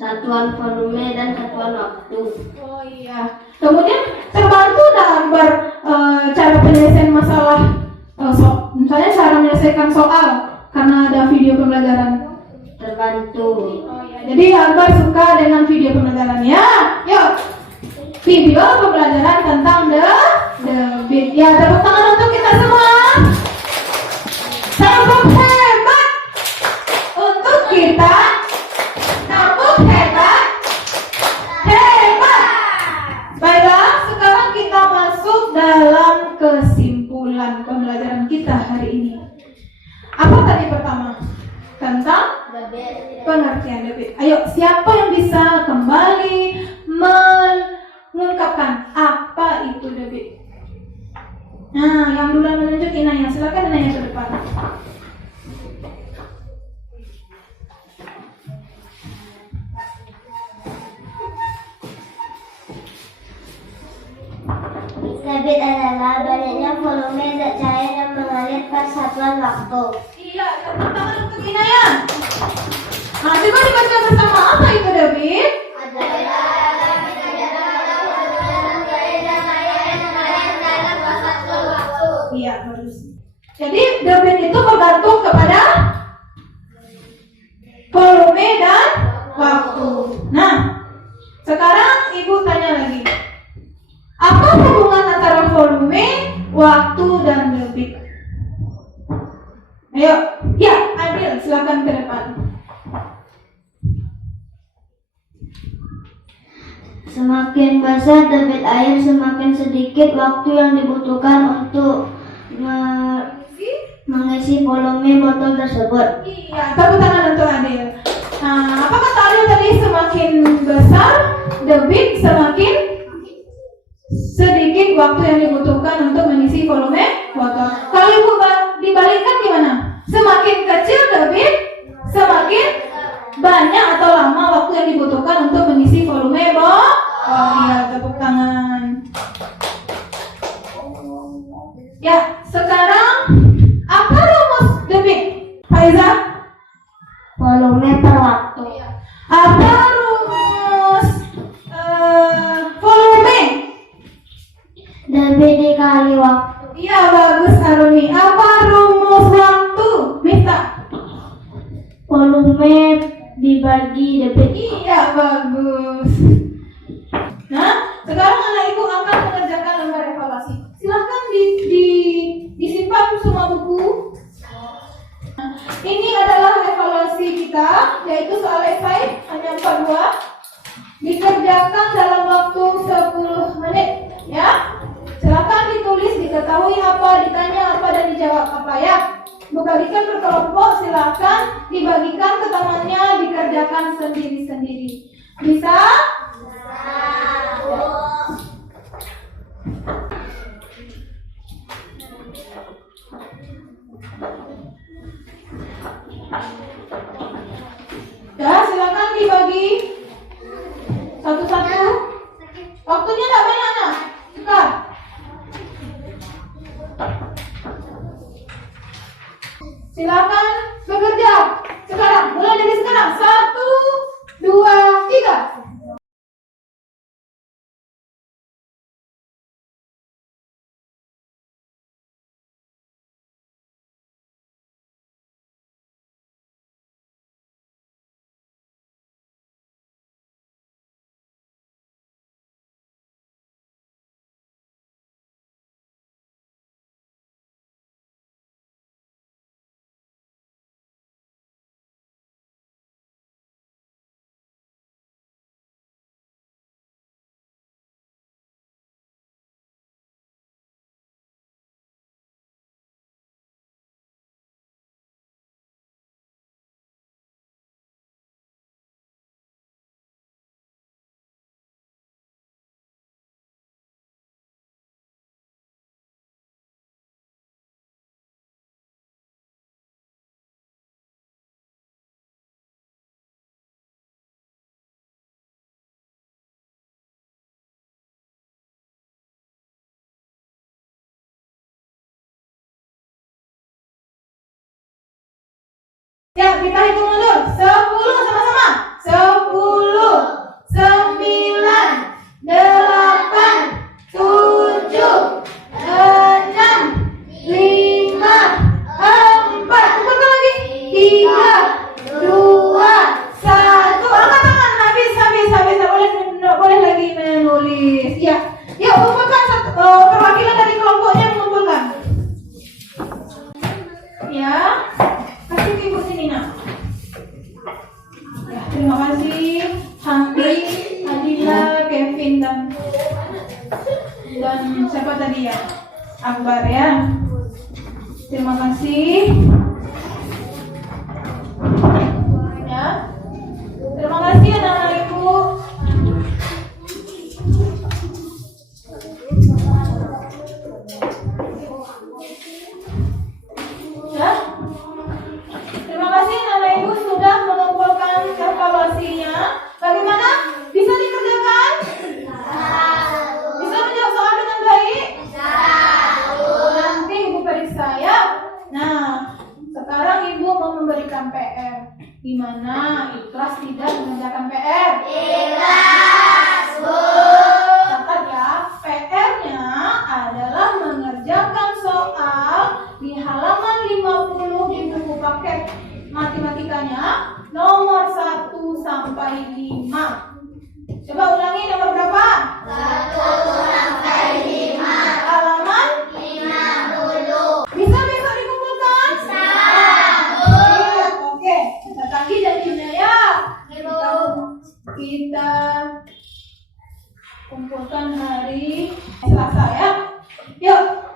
satuan volume, dan satuan waktu. Oh iya. Kemudian terbantu dalam cara penyelesaian masalah, misalnya cara menyelesaikan soal karena ada video pembelajaran. Terbantu. Oh iya. Jadi Akbar suka dengan video pembelajaran ya. Yuk, video pembelajaran tentang debit. Ya, tepuk tangan untuk kita semua. Tepuk hebat untuk kita. Tepuk hebat. Hebat. Baiklah, sekarang kita masuk dalam kesimpulan pembelajaran kita hari ini. Apa tadi pertama? Tentang pengertian debit. Ayo, siapa yang bisa kembali mengungkapkan apa itu debit? Nah, yang duluan menunjuk Inaya. Silakan Inaya ke depan. Debit adalah banyaknya volume zat cair yang mengalir per satuan waktu. Iya, tepuk tangan untuk Inaya. Nah, coba dibaca bersama, apa itu debit? Iya, bagus. Jadi debit itu bergantung kepada volume dan waktu. Nah, sekarang Ibu tanya lagi. Apa hubungan antara volume, waktu, dan debit? Ayo, ya, Adil, silakan ke depan. Semakin besar debit air, semakin sedikit waktu yang dibutuhkan untuk mengisi volume botol tersebut. Iya, tepuk tangan untuk Adil. Nah, apa kata Adil tadi? Semakin besar debit, semakin sedikit waktu yang dibutuhkan untuk mengisi volume botol. Kalau Ibu dibalikkan gimana? Semakin kecil debit, semakin banyak atau lama waktu yang dibutuhkan untuk mengisi volume botol. Oh iya, tepuk tangan. Ya, sekarang apa rumus debit? Faiza? Volume per waktu. Apa rumus volume? Debit dikali waktu. Iya, bagus Aruni. Apa rumus waktu? Mita? Volume dibagi debit. Iya, bagus. Nah, sekarang anak ibu akan mengerjakan lembar evaluasi. Silahkan disimpan semua buku. Nah, ini adalah evaluasi kita, yaitu soal esai hanya 42. Dikerjakan dalam waktu 10 menit, ya. Silakan ditulis, diketahui apa, ditanya apa, dan dijawab apa ya. Dibagikan berkelompok, silakan dibagikan ke temannya, dikerjakan sendiri-sendiri. Bisa? Ya, kita hitung mundur. 10 sama-sama. 10, 9, 8, 7, 6, 5, 4. Kumpulkan lagi. 3, 2, 1. Angkat tangan. Habis. Boleh lagi menulis. Ya. Yuk, kumpulkan perwakilan dari kelompoknya mengumpulkan. Ya. Kasih ke Ibu sini, nak. Ya, terima kasih Hamdi, Adila, Kevin dan siapa tadi ya? Akbar ya. Terima kasih. Ya. Terima kasih anak-anak Ibu. Ya. Terima kasih anak Ibu sudah mengumpulkan evaluasinya. Bagaimana? Bisa dikerjakan? Bisa menjawab soal dengan baik? Nanti Ibu periksa ya. Nah, sekarang Ibu mau memberikan PR. Gimana? Ikhlas tidak mengerjakan PR? Ikhlas, Bu. Catat ya, PR-nya adalah mengerjakan soal di halaman 50 di buku paket matematikanya nomor 1 sampai 5. Coba ulangi nomor berapa? 1 sampai 5. Halaman 50. Bisa besok dikumpulkan? Iya, oke. Kita tagih janjinya ya. Kita kumpulkan hari Selasa ya. Yuk.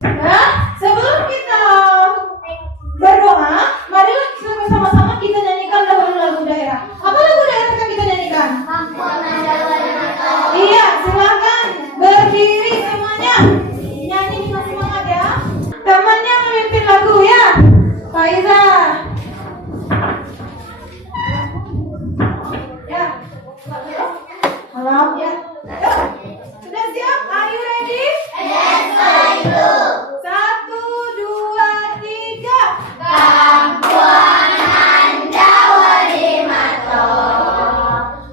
Nah, sebelum kita berdoa, marilah bersama-sama kita nyanyikan dahulu lagu daerah. Apa lagu daerah yang kita nyanyikan? Iya, silakan berdiri semuanya. Nyanyi dengan semangat ya. Temannya memimpin lagu ya. Faiza. Ya. Halo, ya. Sudah siap? Are you ready? Yes, I do. 1, 2, 3. Kampuangan Jawa di Mato,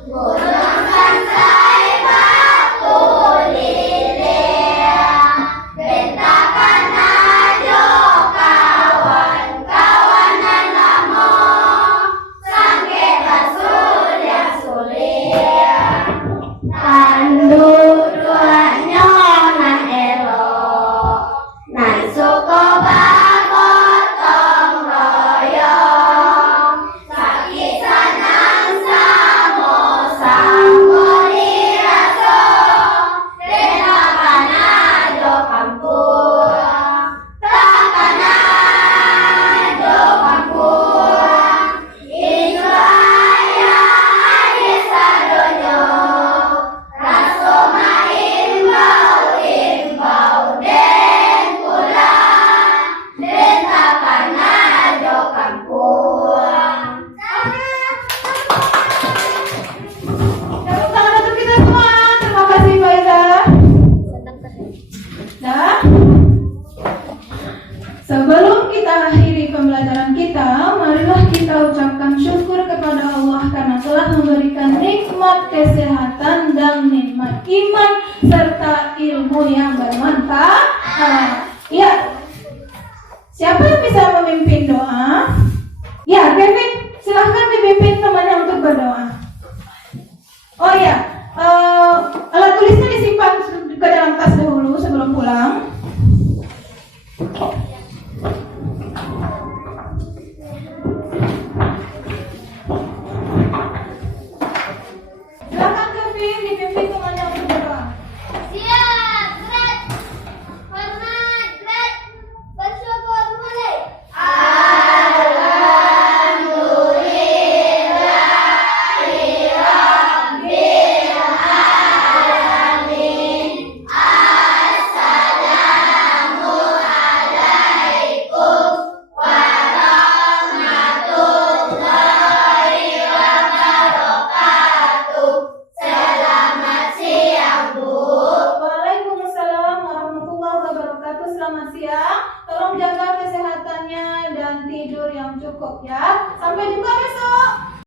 Gunung Sansai Batu Liliang, bentakan ajo kawan-kawanan lamo, sangketa surya suliang, tandu duanya nan elo, nan suko bagotong royong, sakisanan samo samoliraso, bentakan ajo kampuang, takkan ajo kampuang, Indraya aye sadonyo, raso imbau den pulang, bentakan ajo kampuang. Tepuk tangan untuk kita semua. Terima kasih Faiza. Nah, sebelum kita akhiri pembelajaran kita, marilah kita ucapkan syukur kepada Allah karena telah memberikan nikmat kesehatan dan nikmat iman serta ilmu yang bermanfaat. Ya, siapa yang bisa memimpin doa? Ya, Kevin, silahkan dipimpin temannya untuk berdoa. Oh ya, alat tulisnya disimpan ke dalam tas dahulu sebelum pulang. Silakan Kevin dipimpin temannya untuk berdoa. Siap, gerak. Hormat, gerak. Bersyukur mulai. Alhamdulillah. cukup ya. Sampai jumpa